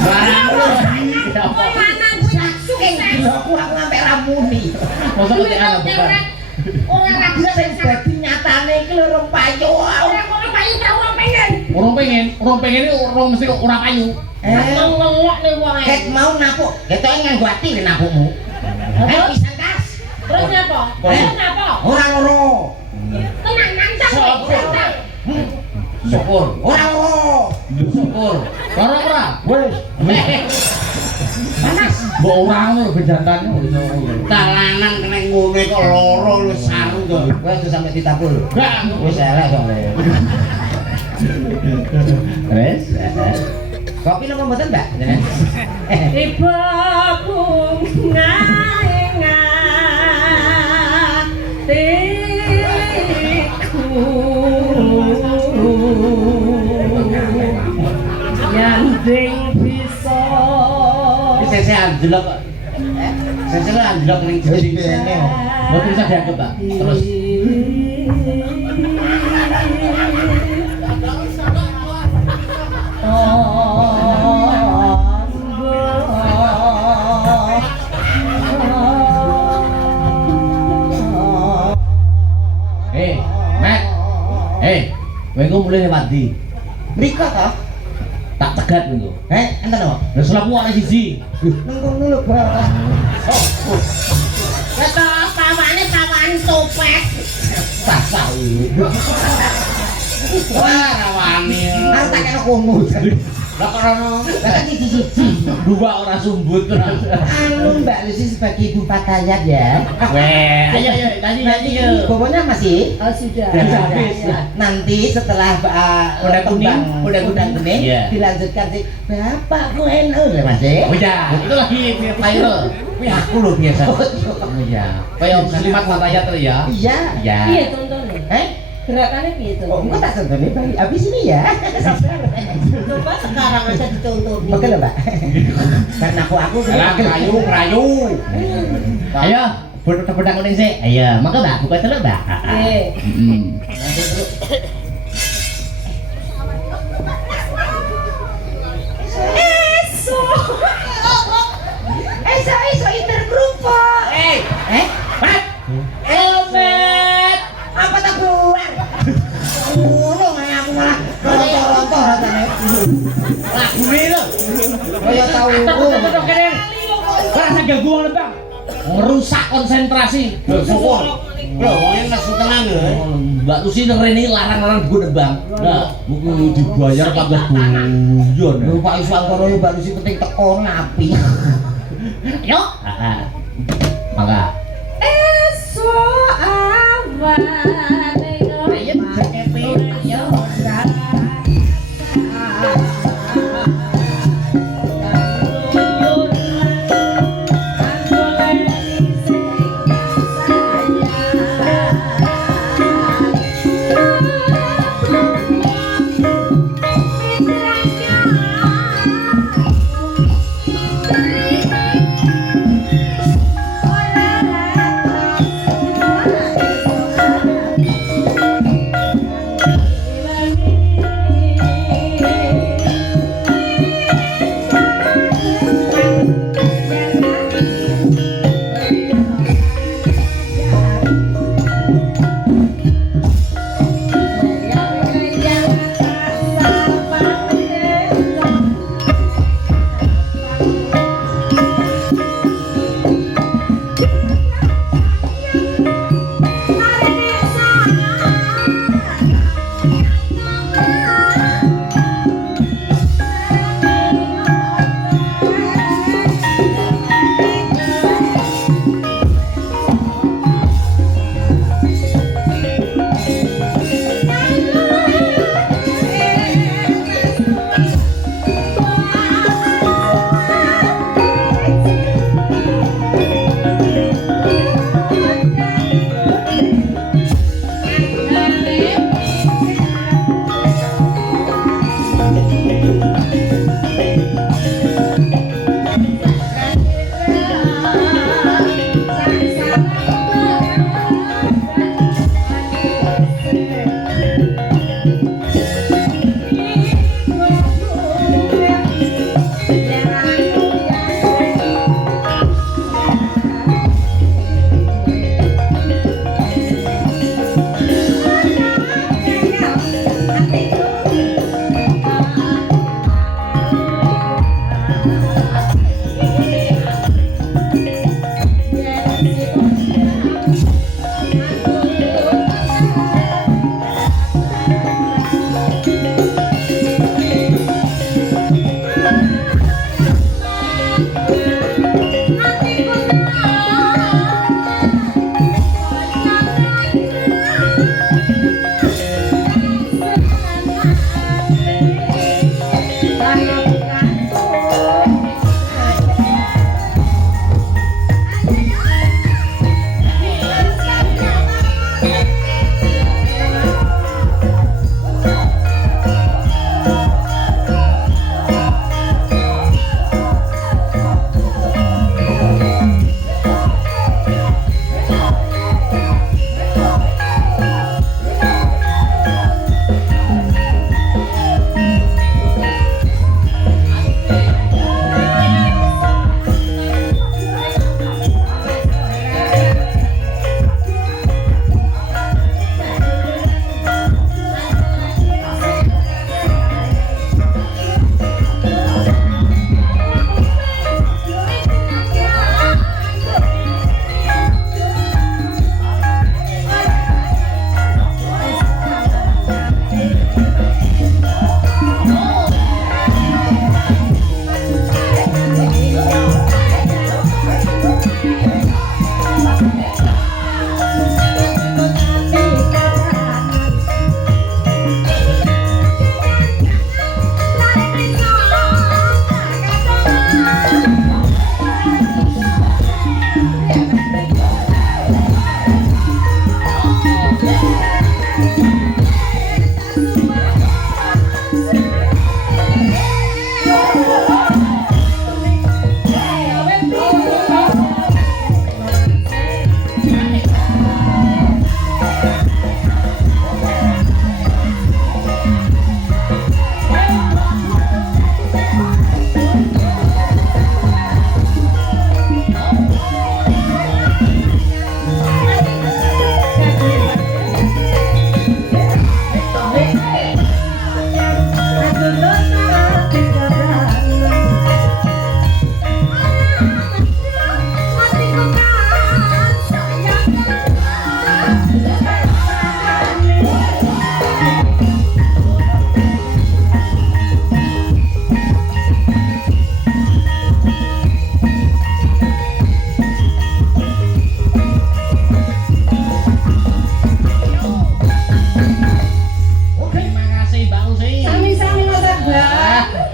Barang lu. kowe lanang kuwi sukses Aku ngampe ramuni. Mosok ketekan bukan. ora rabi Sing dadi nyatane iki lho rong payu. ora kok payu ta ora pengen Urung pengen iki urung mesti kok ora payu. ngelok nih wong Ket mau napuk, ketoke nganggo ati lho napukmu. Pisan kas. terus napa napa Ora loro. tenang nang Syukur. Syukur. Ora loro. Syukur. Ora ora. Wes. Panas. Mbok Ora ngono bejantan ngono. Dalanan kena ngombe kok loro wis saru to. Kowe aja sampe ditapul. Gak Wis elek soalnya. wis. Kopi napa mboten, Mbak? Ibu bunga Yanding bisa Sese anjlok kok. Sese anjlok ning Wis jending. bene. Mboten bisa dianggap, Pak. Terus Mat. Kowe iku mulai lewat ndi? Mriko to? Tak cegat kowe. Enten apa? Lah selapmu ana siji. Nang kono lho, Pak. Kata pawane topet. Pasal. Wah, rawani. Arep tak kena komo. Lah kok ono Lah kan siji-siji. Dua ora sumbut. Anu Mbak Lucy sebagai ibu Fatayat ya. Weh, ayo tadi yuk. Pokoknya masih Oh sudah. Sudah habis. nanti setelah Kuda kuning. kuda kuning Iya. dilanjutkan sih Bapak ku NU lah Mas ya. Oh ya, itu lagi viral. Wih, aku lho biasa. Oh iya. Kayak Om Slimat Fatayat tuh ya. Iya. Iya. Piye contohnya? Gerakannya piye Oh, contohnya? enggak tak contohnya Bang. Habis ini ya. Sabar. Coba sekarang aja dicontohin. Oke lah Mbak. Karena aku Lah rayu. Ayo, bedang kuning sih. Ayo, maka Mbak buka dulu, Mbak. Oke. Eso intergrupo. Pat. Elmet. Apa tak keluar? Ngono kayak aku malah rontor-rontor rasane. Lagune lho. Kaya tau. Tuh kene. Rasa ganggu wong Bang. Merusak konsentrasi. Lho syukur. Lho wong nesu tenan lho. Mbak Lucy nang rene larang-larang gue nebang. Nah, buku dibayar pagah guyon. Lho Pak Iswantoro yo baru sih penting teko ngapi. Yuk. Mangga. Eso awane Ayo jakepe. Ayo. Ora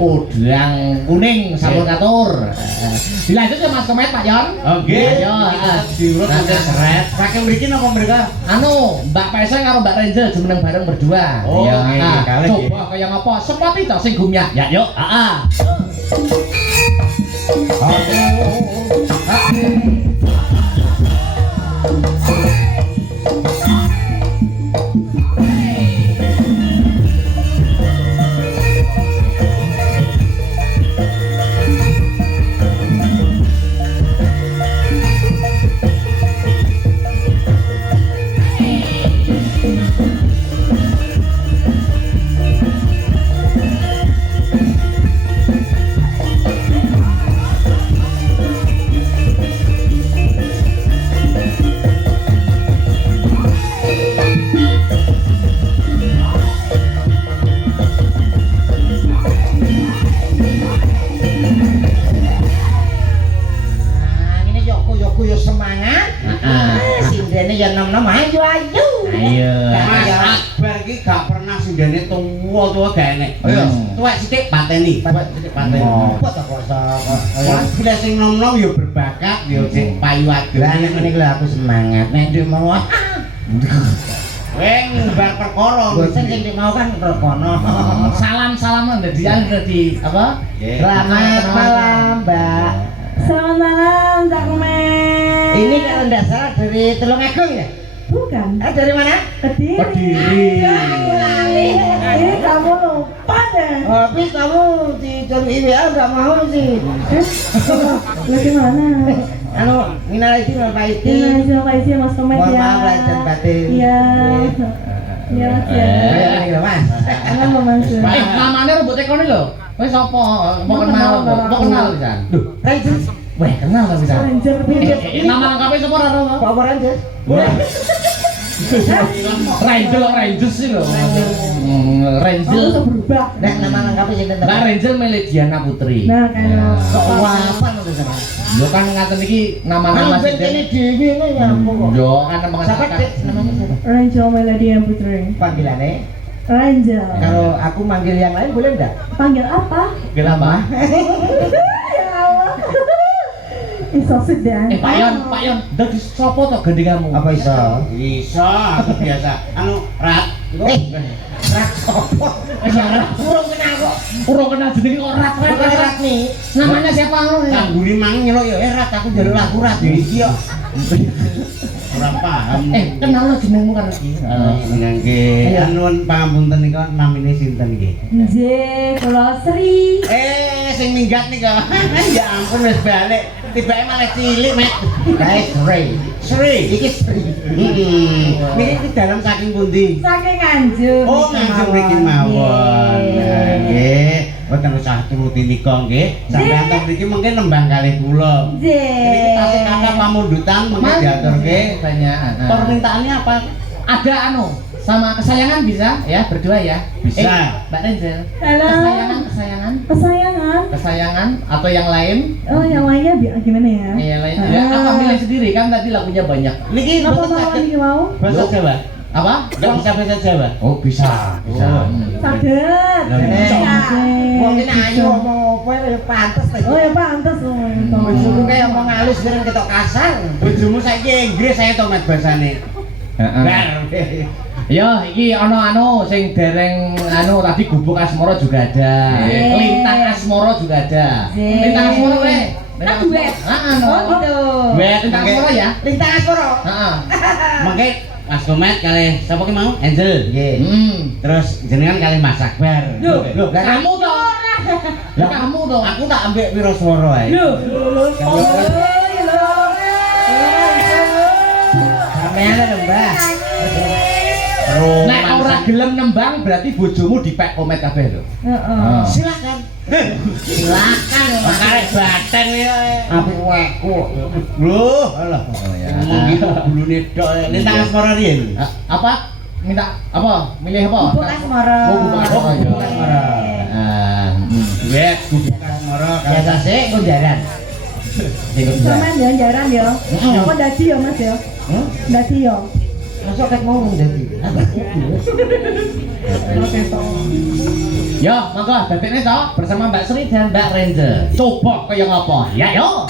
udang kuning sampun katur. Dilanjut ya Mas Komet Pak Yon. Oke. Ayo, diurut nanti nanti seret. Saking mriki napa mereka? Anu, Mbak Pesa karo Mbak Renzel jumeneng bareng berdua. Oh, Ya, oke, ah, kalih, coba kaya ngapa? Sepati to sing gumyak. Ya, yuk. Heeh. Ini yoko yo semangat. Heeh. Sindene ya nom-nom ayo ayo. Ayo. Mas Akbar iki gak pernah sindene tuwa-tuwa gak enek. Ayo. Tuwek sithik pateni. Tuwek sithik pateni. Apa to kok Wah, bila sing nom-nom ya berbakat, ya sing payu adem. Lah nek ngene lho aku semangat. Nek ndek mau Weng bar perkara. bosen sing ndek mau kan rekono. Salam-salaman dadi apa? Selamat malam, Mbak. Selamat malam, Cak Komet. Ini kalau nggak salah dari Tulungagung ya? Bukan. Dari mana? Kediri. Kediri. Aku lali. Ini kamu lupa deh. Habis kamu di jalur IWA nggak mau sih. Lu gimana? Anu, minal izin wal Ini faizin. aja Pak Isi Mas Komet Mohon ya. maaf lahir dan batin. Iya. Iya, Mas ya. Kayak gini loh, Mas. Halo Mas. Namanya rambut ekone lho. Wis sapa? Mau kenal, mau kenal pisan. Duh, Ranger. Weh, kenal ta pisan. Ranger pinggir. Nama lengkapnya sapa ora tau? Pak Ranger. Ranger sih lho. Kamu Ranger. bisa berubah. Nek nama lengkapnya sih Mbak Ranger milih Diana Putri. Nah, kan. Kok apa nanti sama? Yo kan ngaten iki nama-nama Kan ini sing Dewi ini nyambung kok. yo kan nama Siapa Dek? Namanya siapa? Ranger Melodia Putri. Panggilannya? Ranger. Kalau aku manggil yang lain boleh enggak? Panggil apa? Kenapa? Ya Allah. Iso sedang. Pak Yon, dadi sapa to gendinganmu? Apa iso? Bisa, aku biasa. Anu, Rat. Rak sopo? Urung kenal kok. Urung kenal jenenge kok Rat Bukan Rat nih. Namanya siapa ngono ya? Kangguri mang nyelok ya, Rat aku jalur lagu Rat ya iki yo. Ora paham. Kenal lo jenengmu kan iki. Nggih, nuwun pangapunten nika namine sinten nggih? Nggih, kula Sri. Sing minggat nika. Ya ampun wis balik. Tibake malah cilik, Mek. Kae Sri. Sri. Iki Sri. Niki dalam saking pundi? Saking Nganjuk. Oh, ngancung mriki mawon. Nggih, boten usah turuti nika nggih. Sampeyan teng mriki mungkin nembang kalih kula. Niki tasih kata pamundutan mungkin diaturke. Banyak. Permintaannya apa? Ada sama kesayangan bisa ya berdua ya. Bisa. Mbak Renzel. Halo. Kesayangan atau yang lain? Oh, yang lainnya gimana ya? Yang lain. Ya, apa milih sendiri kan tadi lagunya banyak. Niki Apa boten mau saged lagi mau? bahasa Jawa. Apa? Enggak bisa bahasa Jawa. Oh, bisa. Bisa. Saged. Wong iki ayo ngomong apa ya pantes ta. Oh ya pantes loh. Bojoku kayak ngomong halus kira ketok kasar. Bojomu saiki Inggris saya tomat basane. Heeh. Ya, iki anu sing dereng tadi gubuk asmara juga ada. Iya. Lintang asmara juga ada. Iya. Lintang asmara we. Kan duet. Heeh. Oh gitu. Duet lintang asmara ya. Lintang Asporo. Heeh. Mangke Mas Komet kali sapa ki mau? Angel. Nggih. Terus jenengan kali Mas Akbar. Loh, lah kamu toh. Lah, Kamu toh. aku tak ambek wiraswara ae. Sampeyan lho, Mbah. Nek ora gelem nembang berarti bojomu dipek Komet kabeh lho. Heeh. Silakan. Silakan makarek baten ya. Aku weku. Loh, alah. ya. Ngomong gitu bulune tok. Lintang asmara riyen. Apa? Minta apa? Milih apa? Gubuk asmara. Oh, gubuk asmara. ya. Gubuk asmara. Duet gubuk asmara Biasa sih kunjaran. Sampeyan jalan-jalan ya. Apa dadi ya Mas ya? Dadi ya. Masuk ket mau dadi. Yo, monggo dadekne to bersama Mbak Sri dan Mbak Ranger. Coba kaya ngapa? Ya yo.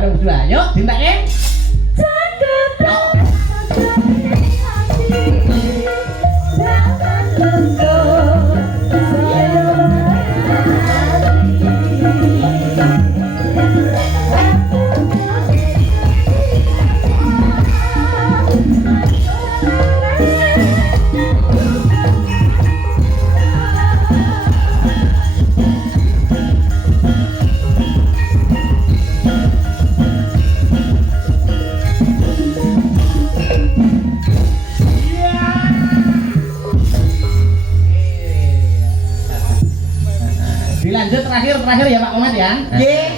bareng berdua. Yuk, tindakin. Dilanjut terakhir ya Pak Komet ya. Nggih.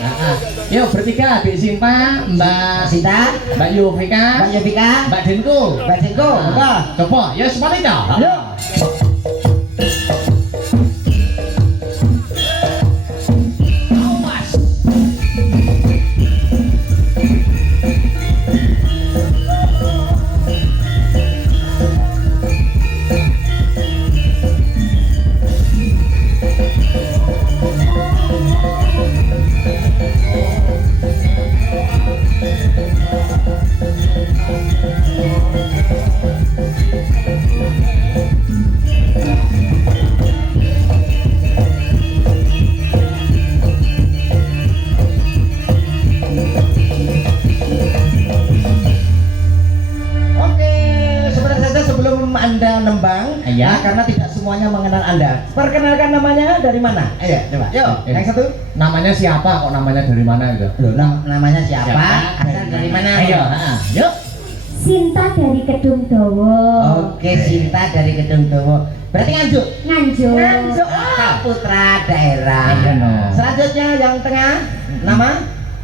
Yuk bertiga, Mbak Sinta, Mbak Sinta, Mbak Yovika, Mbak Yovika, Mbak Denko. Mbak Jengko, Nah, coba, ya seperti itu. Ayo. Awas. Oke, sebentar saja sebelum Anda nembang, Iya. karena tidak semuanya mengenal Anda. Perkenalkan namanya dari mana? Ayo, coba. Yuk, yang satu. Namanya siapa kok namanya dari mana gitu? Loh, namanya siapa? Siapa? Asal dari mana? Ayo, yuk. Sinta dari Kedung Dawa. Oke, Sinta dari Kedung Dawa. Berarti Nganjuk. Nganjuk. Nganjuk. Putra daerah. Iya, no. Selanjutnya yang tengah, nama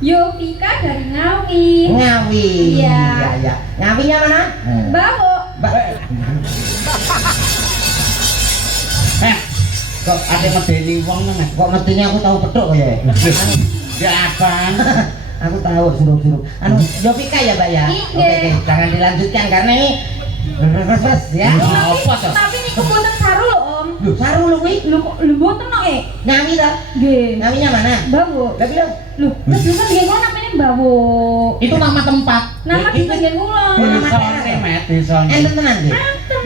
Yovika dari Ngawi. Ngawi. Iya. Ya. Ngawinya mana? Bawo. Kok ada medeni wong nang. Kok mestinya aku tahu petuk ya? Ya abang. Aku tahu suruh-suruh. Anu, Yovika ya, Mbak ya? Iya. Oke, jangan dilanjutkan karena ini terus ya. Apa tuh? Tapi niku mboten saru lho, Om. Loh, saru lu kuwi. Lho kok lho mboten kok Ngawi ta? Nggih. Ngawinya mana? Bawo. Lagi lho. Lho, kedusan nggih kok namanya Bawo. Itu nama tempat. Nama kita nggih kula. Desane met desane. Enten tenan nggih.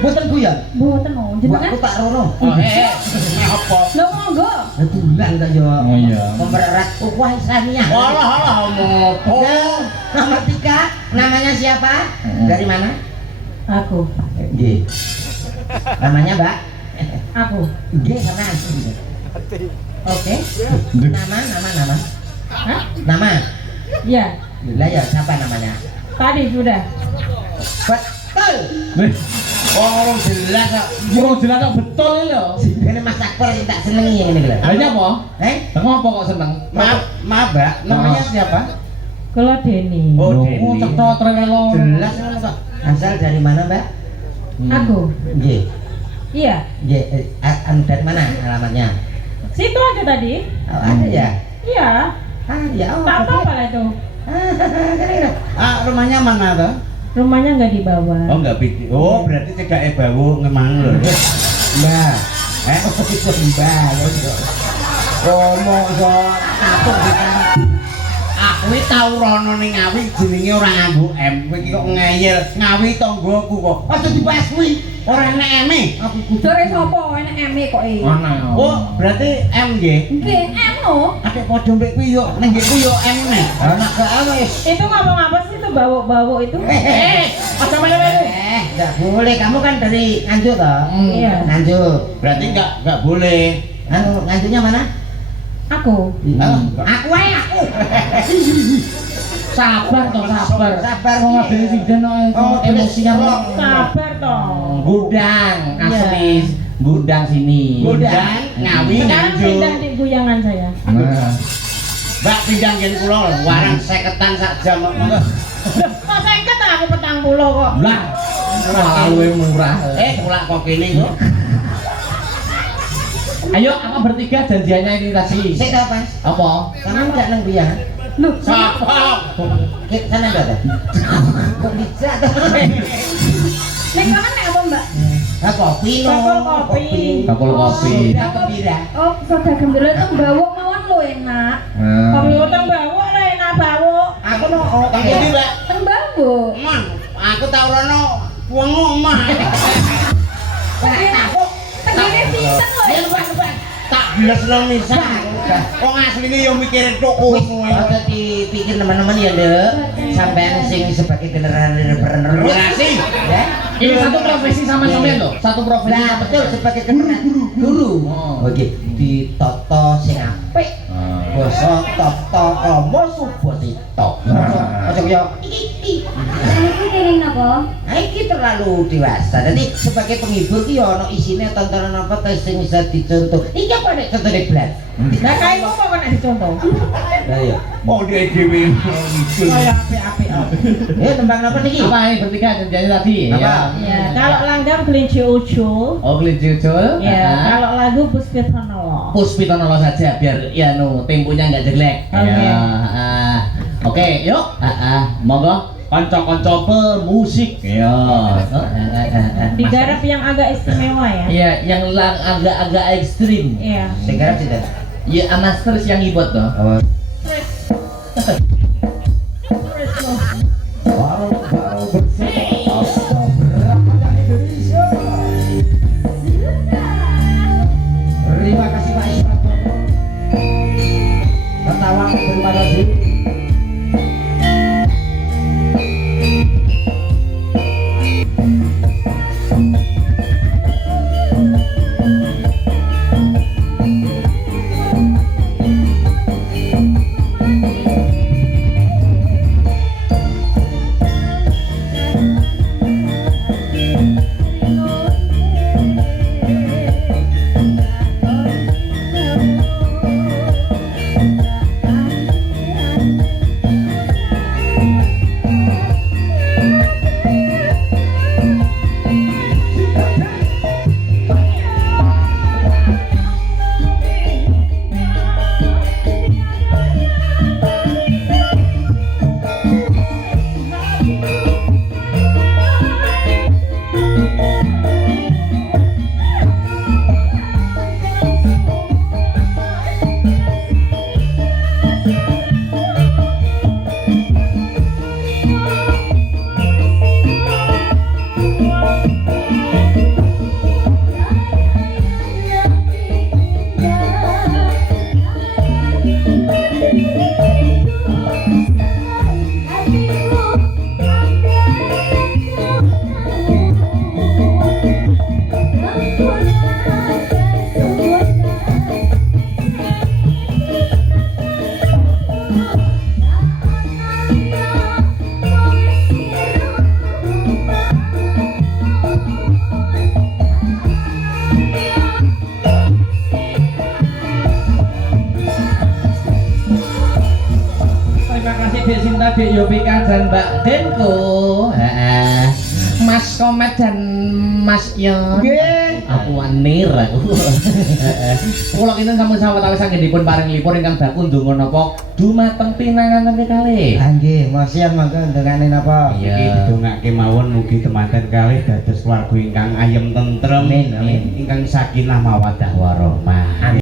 Mboten guyon. Mboten oh, Wah, jenengan. aku tak rono. Oh, mek apa? Lho monggo. Betulan ta yo. Oh, iya. Pemerat ukhuwah Islamiyah. Alah ngopo. Nah, nomor 3, namanya siapa? Dari mana? Aku. Nggih. Namanya, Mbak? Aku. Nggih, sama. Oke. Nama. Hah? Nama. Ya, Lah ya, siapa namanya? tadi sudah. Betul. Oh, orang jelas kok. Burung jelas kok betul lho. Ini Mas Akbar yang tak senengi ini lho. Hanya apa? Ngapa kok seneng? Maaf, Mbak. Namanya siapa? Kalau Denny. Oh, Oh, Denny. cetot rewelo. Jelas ngono kok. Asal dari mana, Mbak? Aku. Nggih. Iya. Nggih, dari mana alamatnya? Situ aja tadi. Oh, ada ya? Iya. Ya Allah. Tak tahu apa itu. Rumahnya mana tuh? Rumahnya nggak dibawa. Oh, enggak bikin. Oh, berarti cedake bawu ngemang lho. Mbak. Itu Mbak. Ngomong so apa bukan? Aku iki tau rono ning Ngawi jenenge ora nganggo M. Kowe iki kok ngeyel. Ngawi tanggoku kok. Aja dibahas kuwi. Ora enek M. Aku kudu. Sore sapa enek eme kok Mana? Oh, berarti M nggih. Nggih, em no. Adek padha mbek kuwi yo. Ning nggih kuwi yo M nek. Anak ke awes. Itu ngomong apa sih itu bawa itu? Apa melu-melu? Enggak boleh. Kamu kan dari Nganjuk toh? Iya. Nganjuk. Berarti enggak boleh. Anu Nganjuknya mana? Aku. Aku ae aku. Sabar toh, sabar. Sabar. Kok ngadeni sinden kok emosian kok. Sabar toh. Gudang asli gudang sini. Gudang Ngawi Sekarang Nganjuk. pindah di guyangan saya. Nah. Mbak pindang yen kula lho, warang 50-an sak jam kok. Kok seket aku 40 kok. Lah, malah luwe murah. Mulak kok kene kok. Ayo, apa bertiga janjiannya ini tadi? Sik ta, Mas? Apa? Kamu enggak nang guyangan? Loh, Sapa? Ke sana enggak ada? Kok bisa ta? Nek kono nek apa, Mbak? Ah, kopi no. Bakul kopi. Bakul kopi. Soda gembira. Oh, soda gembira itu bawok mawon lho enak. Kopi utang bawa lah enak bawa. Aku no. Oh, Kang Budi, Mbak. Teng bawok. Man, aku tau rono wong omah. Tenggene pinten lho. Ayo lupa. Tak blesno nisan. Wong asline yo mikirin tuku kowe. Ojo dipikir teman-teman ya, Dek. Sampean sing sebagai generasi. Ya. Ini satu profesi sama sampean loh. Satu profesi. Nah, betul sebagai generasi guru. Oh. Oke, ditoto sing apik. Basa tata ama subasita. Ojo yo iki. Aku kirim napa? Nah, iki terlalu dewasa. Jadi sebagai penghibur ki ya ono isine tontonan apa tes sing bisa dicontoh. Iki apa nek contone blas? Lah kae kok kok nek dicontoh. Lah ya. Oh dia dewi Kaya apik-apik. Tembang apa niki? Apa ini bertiga janji tadi? Apa? Ya, kalau langgam kelinci ucul. Oh, kelinci ucul. Ya, kalau lagu Puspitanolo. Puspitanolo saja biar ya temponya nggak jelek. Oke. Ya, oke, yuk. Monggo kanca-kanca pemusik. Ya. Digarap yang agak istimewa ya. Ya, yang agak-agak ekstrim. Iya. Sing garap sinten? Ya, Amasters yang ibot toh. Oh. Baru bersama Astagfirullah Indonesia. Terima kasih Pak Ismat. Ketawa terima kasih. Terima kasih Dek Sinta, Dek Yovika dan Mbak Denko. Mas Komet dan Mas Yon. Aku wanir aku. Kula kinten sampun sawetawis anggenipun paring lipur ingkang bakun ndonga napa dumateng pinanganan kalih. Nggih, masihan mangga ndengane napa? Iya. Iki didongake mawon mugi temanten kalih dados keluarga ingkang ayem tentrem, Amin, amin. ingkang sakinah mawaddah warahmah.